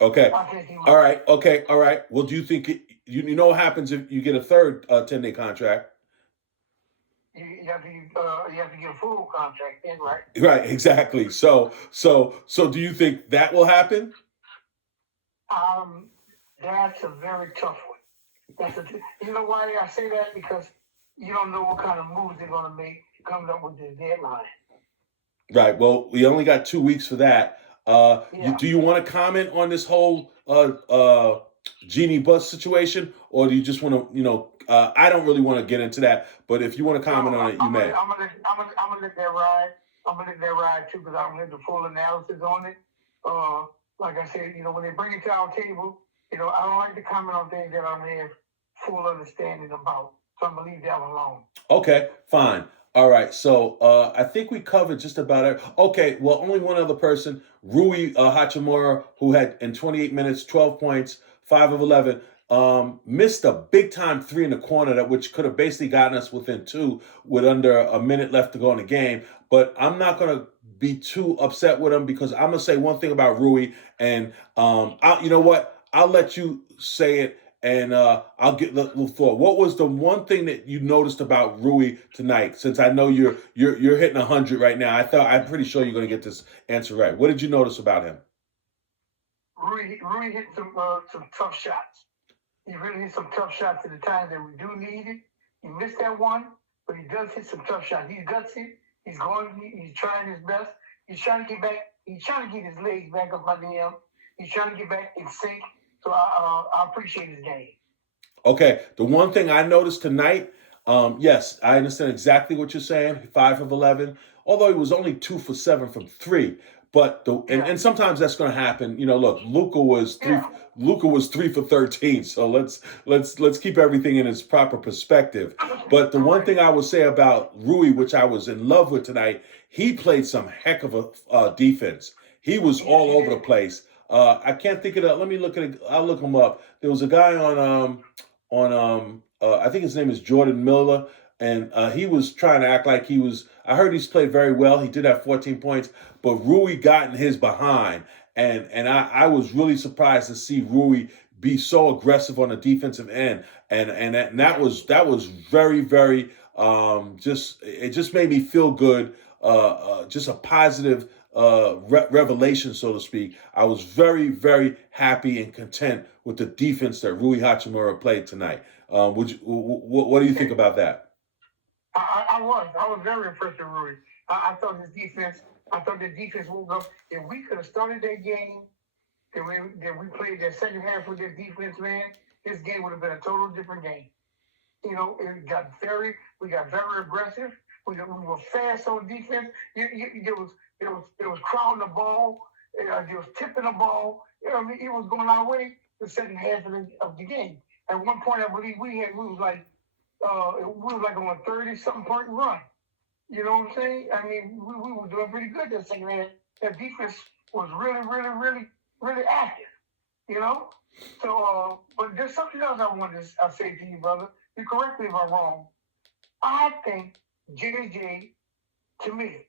Okay. I think he will. All right. Okay. All right. Well, do you think you know what happens if you get a third 10-day contract? You have to get a full contract then, right? Right. Exactly. So do you think that will happen? That's a very tough one. You know why I say that? Because you don't know what kind of moves they're going to make coming up with this deadline. Right. Well, we only got 2 weeks for that. Do you want to comment on this whole Jeannie Buss situation, or do you just want to, I don't really want to get into that, but if you want to comment on it, you may. I'm gonna let that ride. I'm gonna let that ride too, because I don't have the full analysis on it. Like I said, when they bring it to our table, I don't like to comment on things that I don't have full understanding about. So I'm gonna leave that one alone. Okay, fine. All right, so I think we covered just about it. Okay, well, only one other person, Rui Hachimura, who had in 28 minutes, 12 points, 5 of 11, missed a big-time three in the corner, which could have basically gotten us within two with under a minute left to go in the game. But I'm not going to be too upset with him, because I'm going to say one thing about Rui, and you know what? I'll let you say it. And I'll get a little thought. What was the one thing that you noticed about Rui tonight? Since I know you're hitting 100 right now, I'm pretty sure you're going to get this answer right. What did you notice about him? Rui hit some tough shots. He really hit some tough shots at the times that we do need it. He missed that one, but he does hit some tough shots. He's gutsy. He's trying his best. He's trying to get back. He's trying to get his legs back up under him. He's trying to get back in sync. So I appreciate his game. Okay. The one thing I noticed tonight, yes, I understand exactly what you're saying. 5 of 11, although he was only 2 for 7 from 3. But and sometimes that's going to happen. Look, Luka was 3 for 13. So let's keep everything in its proper perspective. But the one thing I would say about Rui, which I was in love with tonight, he played some heck of a defense. He was all over the place. I can't think of that. Let me look at it. I'll look him up. There was a guy on I think his name is Jordan Miller, and he was trying to act like he was. I heard he's played very well. He did have 14 points, but Rui got in his behind, and I was really surprised to see Rui be so aggressive on the defensive end, and that was very, very it just made me feel good. Just a positive revelation, so to speak. I was very, very happy and content with the defense that Rui Hachimura played tonight. What do you think about that? I was very impressed with Rui. I thought the defense woke up. If we could have started that game, that we played that second half with that defense, man, this game would have been a total different game. You know, we got very aggressive. We were fast on defense. It was crowding the ball. It was tipping the ball. You know, it was going our way the second half of the game. At one point, I believe we was like on a 30-something point run. You know what I'm saying? I mean, we were doing pretty good that second half. That defense was really active. You know? So, but there's something else I say to you, brother. You correct me if I'm wrong. I think JJ, to me,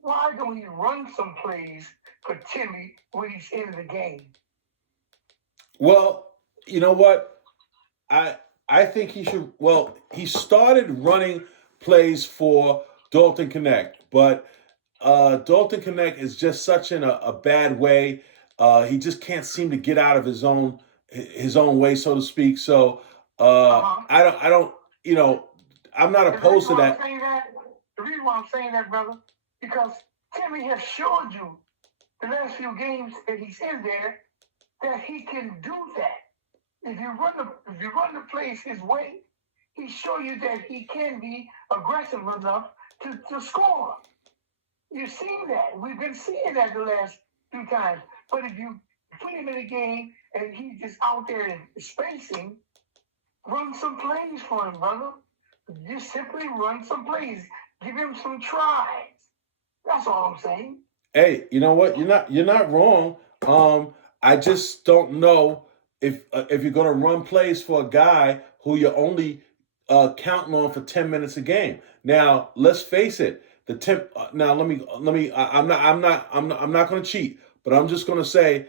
why don't he run some plays for Timmy when he's in the game? Well, you know what? I think he should. Well, he started running plays for Dalton Connect, but Dalton Connect is just such in a bad way. He just can't seem to get out of his own way, so to speak. So I don't. You know, I'm not opposed to that. The reason why I'm saying that, brother, because Timmy has showed you the last few games that he's in there that he can do that. If you run the plays his way, he show you that he can be aggressive enough to score. You've seen that. We've been seeing that the last few times. But if you put him in a game and he's just out there and spacing, run some plays for him, brother. Just simply run some plays. Give him some tries. That's all I'm saying. Hey, you know what? You're not wrong. I just don't know if you're going to run plays for a guy who you're only counting on for 10 minutes a game. Now, let's face it. Now let me. I'm not going to cheat, but I'm just going to say,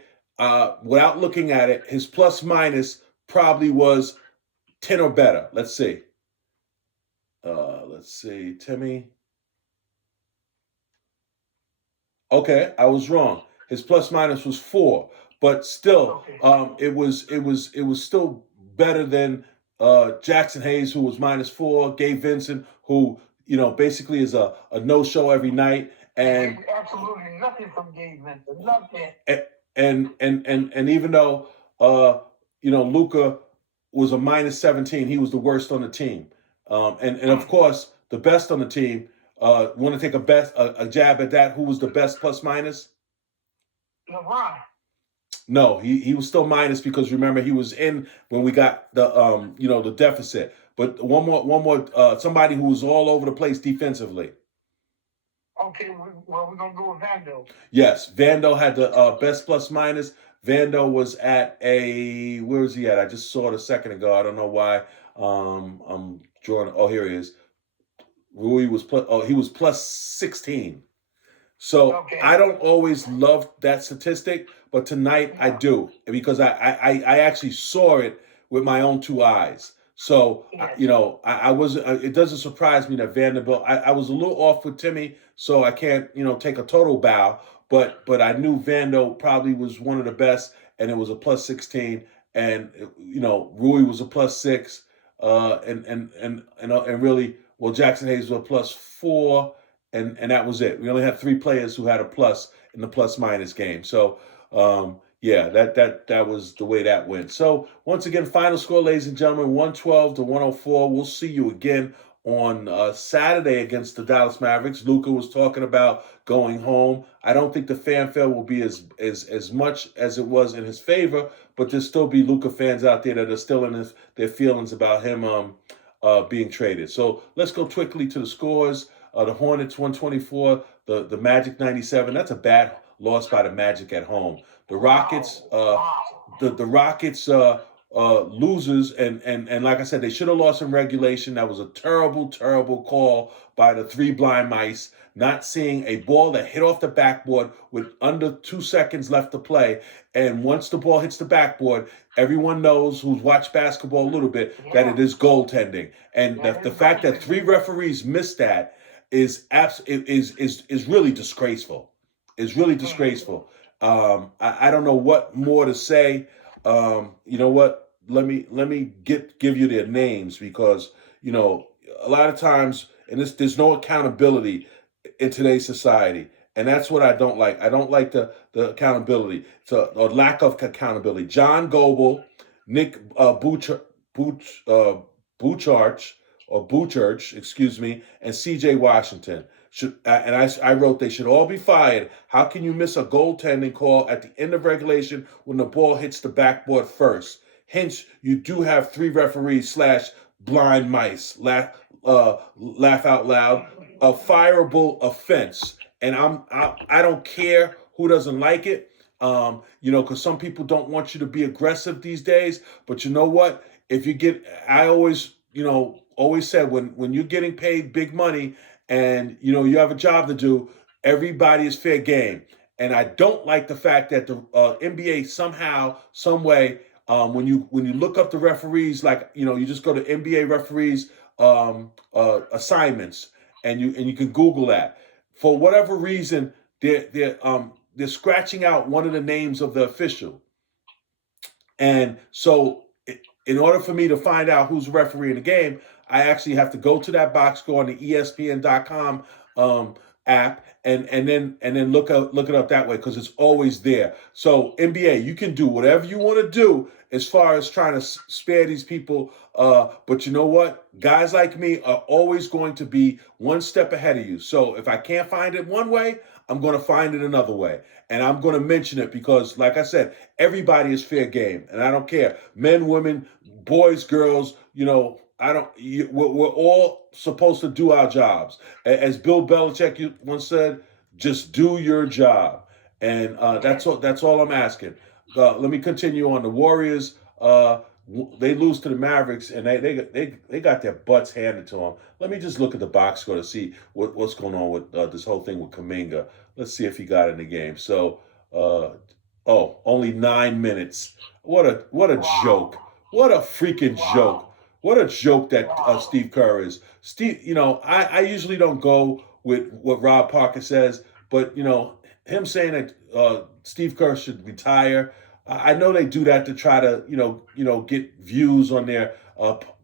without looking at it, his plus minus probably was 10 or better. Let's see. Timmy. Okay, I was wrong. His plus minus was 4, but still, it was still better than Jackson Hayes, who was -4, Gabe Vincent, who basically is a no-show every night, and absolutely nothing from Gabe Vincent, nothing. And even though Luka was a -17, he was the worst on the team, and of course the best on the team. Want to take a jab at that? Who was the best plus minus? LeBron. No, he was still minus because remember he was in when we got the the deficit. But one more somebody who was all over the place defensively. Okay, we're gonna go with Vando. Yes, Vando had the best plus minus. Vando was at where is he at? I just saw it a second ago. I don't know why. I'm drawing. Oh, here he is. Rui was he was plus 16. So okay. I don't always love that statistic, but tonight I do because I actually saw it with my own 2 eyes. So I wasn't. It doesn't surprise me that Vanderbilt. I was a little off with Timmy, so I can't take a total bow. But I knew Vando probably was one of the best, and it was a plus 16, and Rui was a plus 6, and really. Well, Jackson Hayes was a +4, and that was it. We only had 3 players who had a plus in the plus-minus game. So, that was the way that went. So, once again, final score, ladies and gentlemen, 112-104. We'll see you again on Saturday against the Dallas Mavericks. Luka was talking about going home. I don't think the fanfare will be as much as it was in his favor, but there'll still be Luka fans out there that are still in their feelings about him being traded. So let's go quickly to the scores. The Hornets 124, the Magic 97. That's a bad loss by the Magic at home. The Rockets, the Rockets losers, and like I said, they should have lost in regulation. That was a terrible call by the 3 blind mice, not seeing a ball that hit off the backboard with under 2 seconds left to play. And once the ball hits the backboard, everyone knows who's watched basketball a little bit that it is goaltending. And the fact that 3 referees missed that is really disgraceful. It's really disgraceful. I don't know what more to say. You know what? Let me give you their names because a lot of times, and there's no accountability in today's society. And that's what I don't like. I don't like the accountability. It's a lack of accountability. John Goble, Nick Buchurch, excuse me, and C.J. Washington. I wrote they should all be fired. How can you miss a goaltending call at the end of regulation when the ball hits the backboard first? Hence, you do have 3 referees / blind mice. Laugh out loud. A fireable offense. And I don't care who doesn't like it, because some people don't want you to be aggressive these days. But you know what? I always said when you're getting paid big money and you have a job to do, everybody is fair game. And I don't like the fact that the NBA somehow, some way, when you look up the referees, you just go to NBA referees assignments, and you can Google that. For whatever reason, they're scratching out one of the names of the official. And so in order for me to find out who's refereeing the game, I actually have to go to that box, go on the ESPN.com app, and then look it up that way, because it's always there. So NBA, you can do whatever you want to do as far as trying to spare these people. But you know what? Guys like me are always going to be one step ahead of you. So if I can't find it one way, I'm going to find it another way. And I'm going to mention it because, like I said, everybody is fair game. And I don't care. Men, women, boys, girls, we're all supposed to do our jobs. As Bill Belichick once said, just do your job. And that's all I'm asking. Let me continue on. The Warriors, they lose to the Mavericks, and they got their butts handed to them. Let me just look at the box score to see what's going on with this whole thing with Kuminga. Let's see if he got in the game. So, only 9 minutes. What a joke. What a freaking joke. What a joke that Steve Kerr is. Steve, I usually don't go with what Rob Parker says, but, him saying that Steve Kerr should retire, I know they do that to try to, get views on their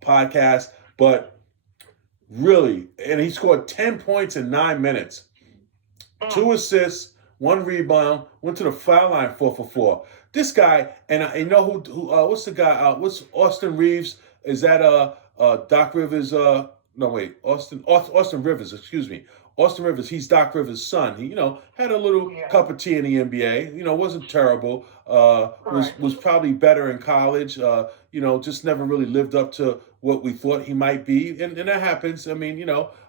podcast, but really, and he scored 10 points in 9 minutes, 2 assists, 1 rebound, went to the foul line 4 for 4. This guy, and I know who what's the guy? What's Austin Reeves? Is that Doc Rivers? Austin Rivers. Excuse me. Austin Rivers, he's Doc Rivers' son. He, had a little cup of tea in the NBA. Wasn't terrible. Was probably better in college. Just never really lived up to what we thought he might be, and that happens. I mean,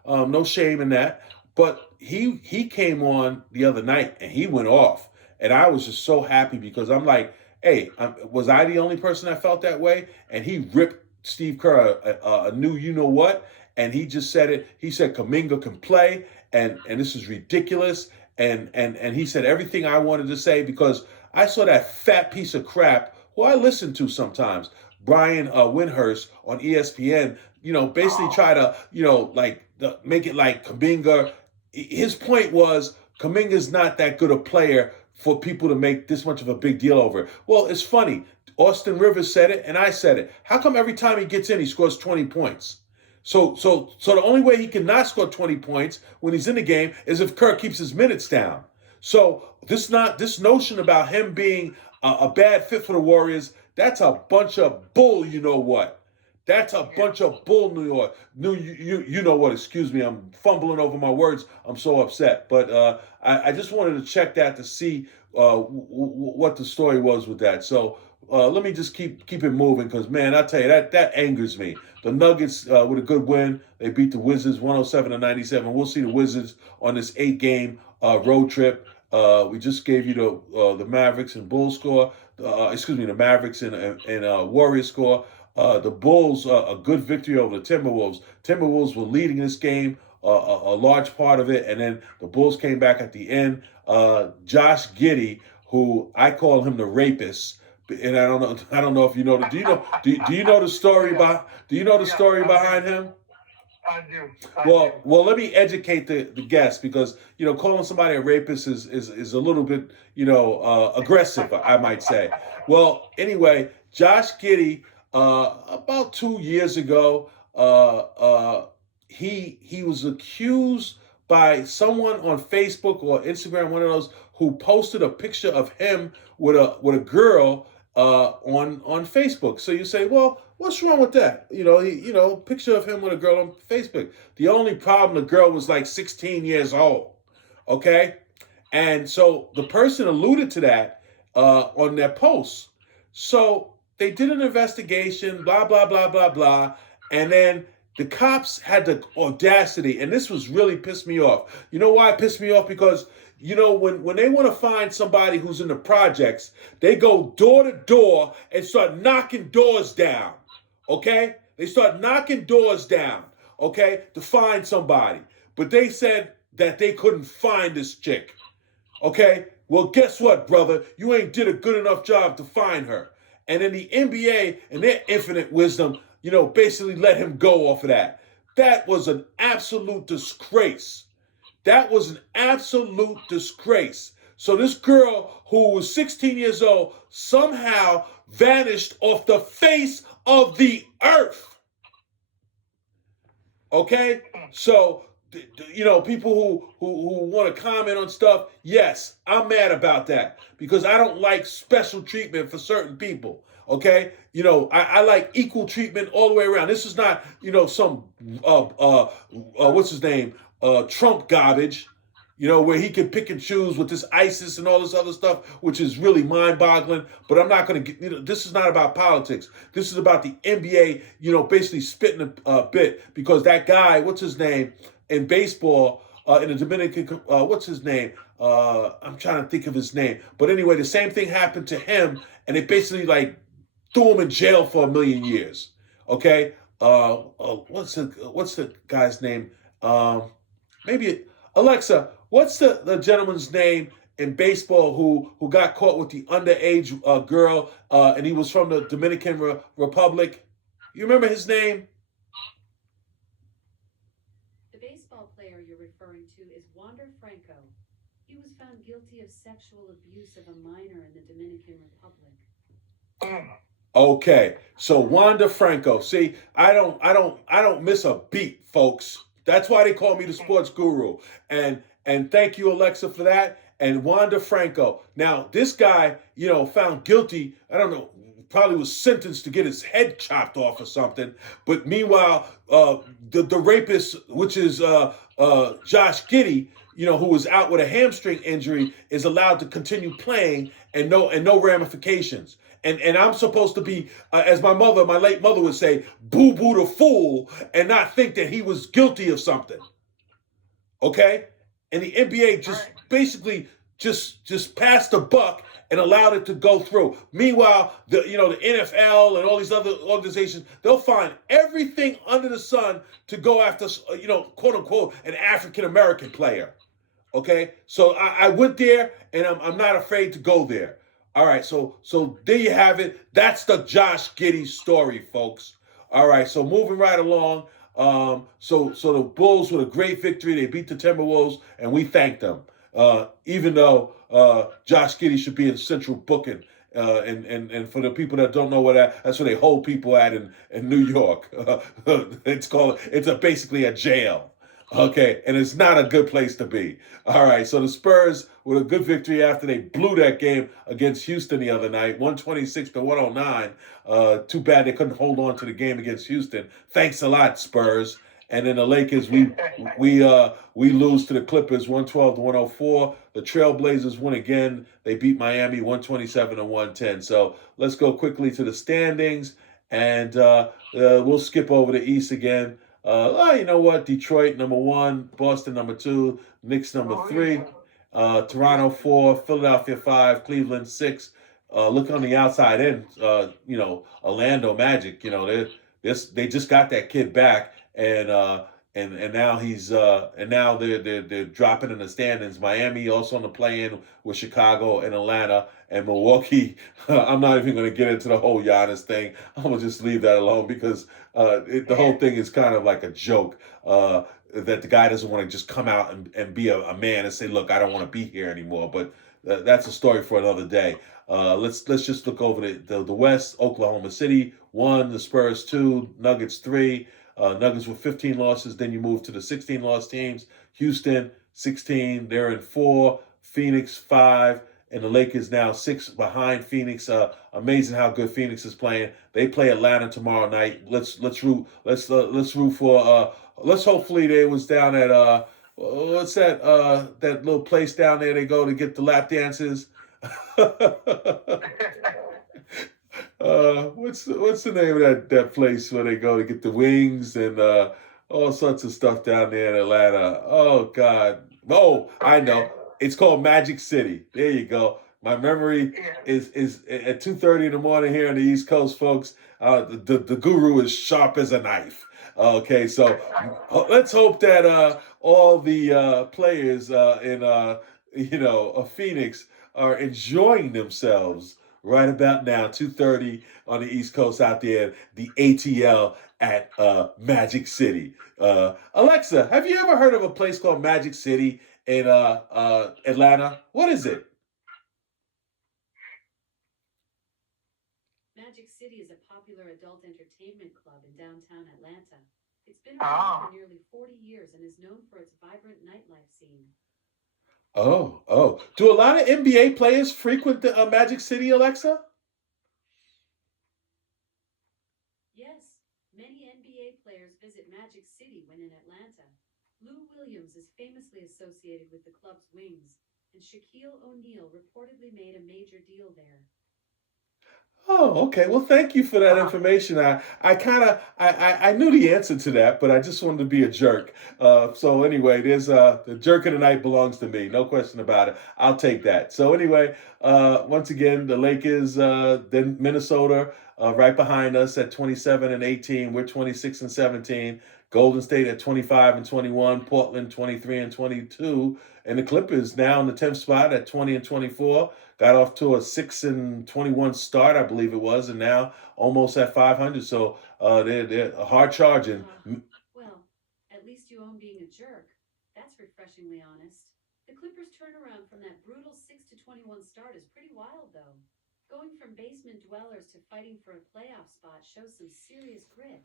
no shame in that. But he came on the other night and he went off, and I was just so happy because I'm like, hey, was I the only person that felt that way? And he ripped Steve Kerr a new what, and he just said it. He said Kuminga can play. And this is ridiculous. And he said everything I wanted to say because I saw that fat piece of crap who I listen to sometimes, Brian Windhorst on ESPN, basically try to, make it like Kuminga. His point was Kuminga's not that good a player for people to make this much of a big deal over it. Well, it's funny. Austin Rivers said it and I said it. How come every time he gets in, he scores 20 points? So the only way he can not score 20 points when he's in the game is if Kerr keeps his minutes down. So this notion about him being a bad fit for the Warriors, that's a bunch of bull. You know what? That's a bunch of bull. New York. You know what? Excuse me. I'm fumbling over my words. I'm so upset. But I just wanted to check that to see what the story was with that. So let me just keep it moving because, man, I tell you, that angers me. The Nuggets with a good win. They beat the Wizards 107-97. We'll see the Wizards on this 8-game road trip. We just gave you the Mavericks and Bulls score. The Mavericks and Warriors score. The Bulls, a good victory over the Timberwolves. Timberwolves were leading this game, a large part of it, and then the Bulls came back at the end. Josh Giddey, who I call him the rapist, and I don't know if you know. Do you know the story behind him? I do. Well, let me educate the guests because calling somebody a rapist is a little bit aggressive, I might say. Well, anyway, Josh Giddey about 2 years ago he was accused by someone on Facebook or Instagram, one of those, who posted a picture of him with a girl on Facebook. So you say, well, what's wrong with that? Picture of him with a girl on Facebook. The only problem, the girl was like 16 years old. Okay, and so the person alluded to that on their post. So they did an investigation, blah blah blah blah blah, and then the cops had the audacity, and this was really pissed me off. You know why it pissed me off? Because, when they want to find somebody who's in the projects, they go door to door and start knocking doors down, okay? They start knocking doors down, okay, to find somebody. But they said that they couldn't find this chick, okay? Well, guess what, brother? You ain't did a good enough job to find her. And then the NBA, in their infinite wisdom, basically let him go off of that. That was an absolute disgrace. That was an absolute disgrace. So this girl who was 16 years old somehow vanished off the face of the earth. Okay? So, people who want to comment on stuff, yes, I'm mad about that because I don't like special treatment for certain people. Okay, I like equal treatment all the way around. This is not, some what's his name, Trump garbage, where he can pick and choose with this ISIS and all this other stuff, which is really mind-boggling. But I'm not going to get, this is not about politics. This is about the NBA, basically spitting a bit because that guy, what's his name, in baseball, in the Dominican, what's his name? I'm trying to think of his name. But anyway, the same thing happened to him, and they basically threw him in jail for 1 million years. Okay, what's the guy's name? Maybe Alexa. What's the gentleman's name in baseball who got caught with the underage girl, and he was from the Dominican Republic? You remember his name? The baseball player you're referring to is Wander Franco. He was found guilty of sexual abuse of a minor in the Dominican Republic. Okay, so Wander Franco. See, I don't miss a beat, folks. That's why they call me the sports guru. And thank you, Alexa, for that. And Wander Franco. Now, this guy, found guilty. I don't know, probably was sentenced to get his head chopped off or something. But meanwhile, the rapist, which is Josh Giddey, who was out with a hamstring injury, is allowed to continue playing and no ramifications. And I'm supposed to be, as my late mother would say, boo-boo the fool, and not think that he was guilty of something. Okay? And the NBA just basically just passed the buck and allowed it to go through. Meanwhile, the NFL and all these other organizations, they'll find everything under the sun to go after, quote unquote, an African American player. Okay? So I went there, and I'm not afraid to go there. All right, so there you have it. That's the Josh Giddey story, folks. All right, so moving right along. So the Bulls with a great victory. They beat the Timberwolves, and we thank them. Even though Josh Giddey should be in central booking. And for the people that don't know that's where they hold people at in New York. It's basically a jail. Okay, and it's not a good place to be. All right, so the Spurs with a good victory after they blew that game against Houston the other night, 126-109. Too bad they couldn't hold on to the game against Houston. Thanks a lot, Spurs. And then the Lakers, we lose to the Clippers, 112-104. The Trailblazers win again. They beat Miami, 127-110. So let's go quickly to the standings, and we'll skip over the East again. You know what? Detroit, number 1. Boston, number 2. Knicks, number 3. Toronto, 4. Philadelphia, 5. Cleveland, 6. Look on the outside in. Orlando Magic. They just got that kid back, and now he's now they're dropping in the standings. Miami also on the play-in with Chicago and Atlanta. And Milwaukee, I'm not even going to get into the whole Giannis thing. I'm going to just leave that alone because the whole thing is kind of like a joke that the guy doesn't want to just come out and be a man and say, look, I don't want to be here anymore. But that's a story for another day. Let's just look over the West. Oklahoma City 1, the Spurs 2, Nuggets 3, Nuggets with 15 losses. Then you move to the 16 loss teams. Houston 16. They're in 4. Phoenix 5. And the Lakers now 6 behind Phoenix. Amazing how good Phoenix is playing. They play Atlanta tomorrow night. Let's root for. Let's hopefully they was down at what's that that little place down there they go to get the lap dances. What's the name of that place where they go to get the wings and all sorts of stuff down there in Atlanta? Oh God! Oh, I know. It's called Magic City. There you go. My memory is at 2:30 in the morning here on the East Coast, folks. The guru is sharp as a knife. Okay, so let's hope that all the players in Phoenix are enjoying themselves right about now, 2:30 on the East Coast out there, the ATL at Magic City. Alexa, have you ever heard of a place called Magic City in Atlanta? What is it? Magic City is a popular adult entertainment club in downtown Atlanta. It's been around for nearly 40 years and is known for its vibrant nightlife scene. Oh. Do a lot of NBA players frequent the Magic City, Alexa? Yes, many NBA players visit Magic City when in Atlanta. Lou Williams is famously associated with the club's wings, and Shaquille O'Neal reportedly made a major deal there. Oh, okay. Well, thank you for that information. I knew the answer to that, but I just wanted to be a jerk. So anyway, there's the jerk of the night belongs to me, no question about it. I'll take that. So anyway, once again, the Lakers, then Minnesota, right behind us at 27 and 18. We're 26 and 17. Golden State at 25 and 21. Portland 23 and 22. And the Clippers now in the 10th spot at 20 and 24. Got off to a 6 and 21 start, I believe it was, and now almost at 500. So they're hard charging. Well, at least you own being a jerk. That's refreshingly honest. The Clippers' turnaround from that brutal 6 to 21 start is pretty wild, though. Going from basement dwellers to fighting for a playoff spot shows some serious grit.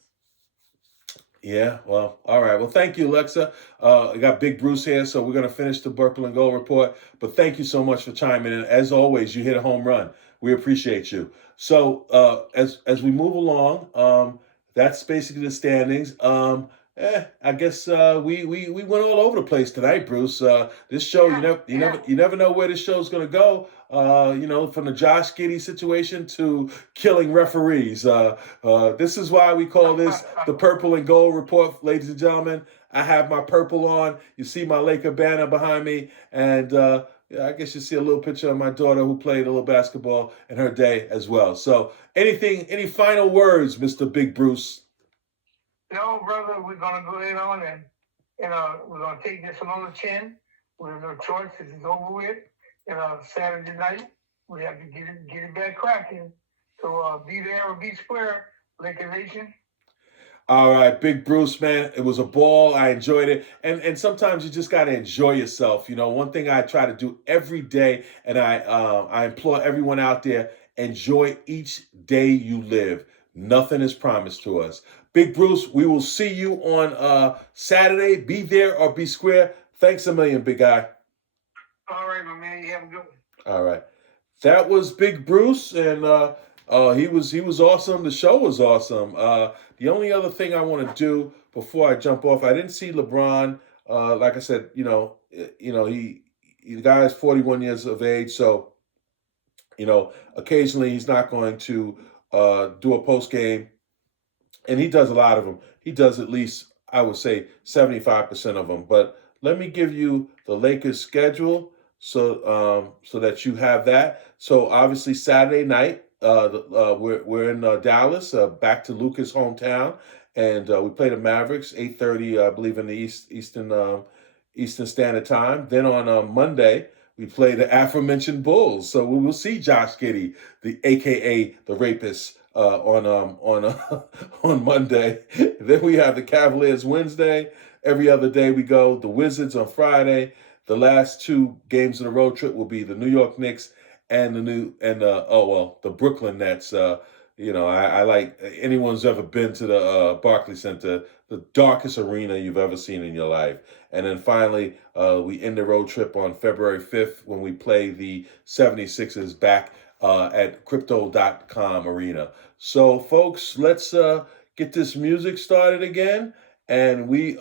Yeah, well, all right. Well, thank you, Alexa. I got Big Bruce here, so we're going to finish the Purple and Gold report. But thank you so much for chiming in. As always, you hit a home run. We appreciate you. So as we move along, that's basically the standings. I guess we went all over the place tonight, Bruce. This show, you never know where this show's going to go. From the Josh Giddey situation to killing referees. This is why we call this the Purple and Gold report, ladies and gentlemen. I have my purple on. You see my Laker banner behind me, and I guess you see a little picture of my daughter who played a little basketball in her day as well. So, any final words, Mr. Big Bruce? No, brother, we're gonna go ahead on and we're gonna take this on the chin. We have no choice. This is over with. Saturday night we have to get it back cracking. So be there or be square, Laker Nation. All right, Big Bruce, man, it was a ball. I enjoyed it. And sometimes you just got to enjoy yourself. One thing I try to do every day, and I implore everyone out there, enjoy each day you live. Nothing is promised to us. Big Bruce, we will see you on Saturday. Be there or be square. Thanks a million, big guy. All right, my man. You have a good one. All right. That was Big Bruce, and he was awesome. The show was awesome. The only other thing I want to do before I jump off, I didn't see LeBron. Like I said, the guy is 41 years of age, so occasionally he's not going to do a post game, and he does a lot of them. He does at least, I would say, 75% of them. But let me give you the Lakers schedule so that you have that. So obviously Saturday night, we're in Dallas, back to Luka's hometown, and we play the Mavericks 8:30, I believe, in the Eastern Standard Time. Then on Monday we play the aforementioned Bulls. So we will see Josh Giddey, the AKA the rapist, on Monday. Then we have the Cavaliers Wednesday. Every other day we go. The Wizards on Friday. The last two games of the road trip will be the New York Knicks and the Brooklyn Nets. I like anyone's ever been to the Barclays Center, the darkest arena you've ever seen in your life. And then finally, we end the road trip on February 5th when we play the 76ers back at Crypto.com Arena. So, folks, let's get this music started again. And we,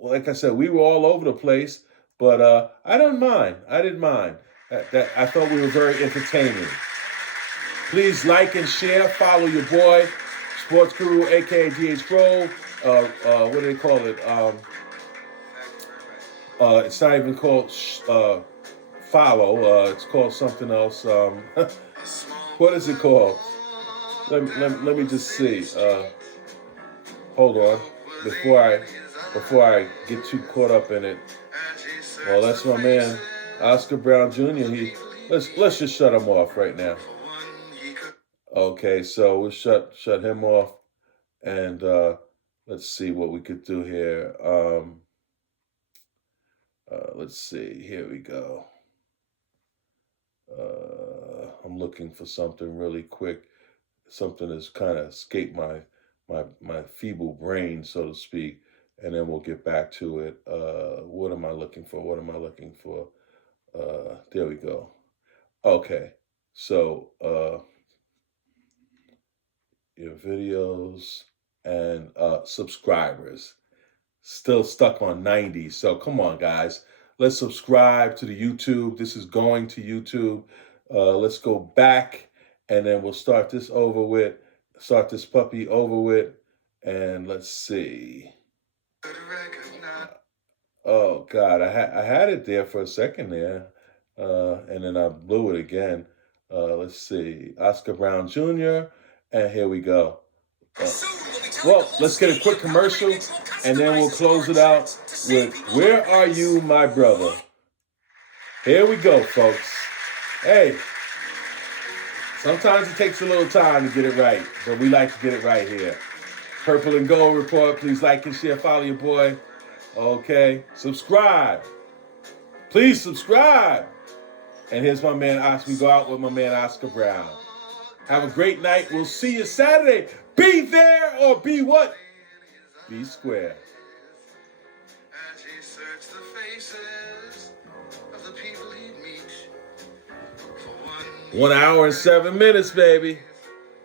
like I said, we were all over the place, but I didn't mind. I didn't mind. I thought we were very entertaining. Please like and share. Follow your boy, Sports Guru, aka DH Grove. What do they call it? It's not even called follow. It's called something else. What is it called? Let me just see. Hold on. Before I get too caught up in it. Well, that's my man, Oscar Brown Jr. Let's just shut him off right now. Okay, so we'll shut him off, and let's see what we could do here. Let's see. Here we go. I'm looking for something really quick. Something that's kind of escaped my feeble brain, so to speak, and then we'll get back to it. What am I looking for? There we go. Okay, so your videos and subscribers. Still stuck on 90. So come on, guys. Let's subscribe to the YouTube. This is going to YouTube. Let's go back, and then we'll start this puppy over with. And let's see. Oh, God. I had it there for a second there. And then I blew it again. Let's see. Oscar Brown Jr. And here we go. Well, let's get a quick commercial, and then we'll close it out with Where Are You, My Brother? Here we go, folks. Hey, sometimes it takes a little time to get it right, but we like to get it right here. Purple and Gold Report. Please like and share. Follow your boy. Okay. Subscribe. Please subscribe. And here's my man, Oscar. We go out with my man, Oscar Brown. Have a great night. We'll see you Saturday. Be there or be what? Be square. 1 hour and 7 minutes, baby.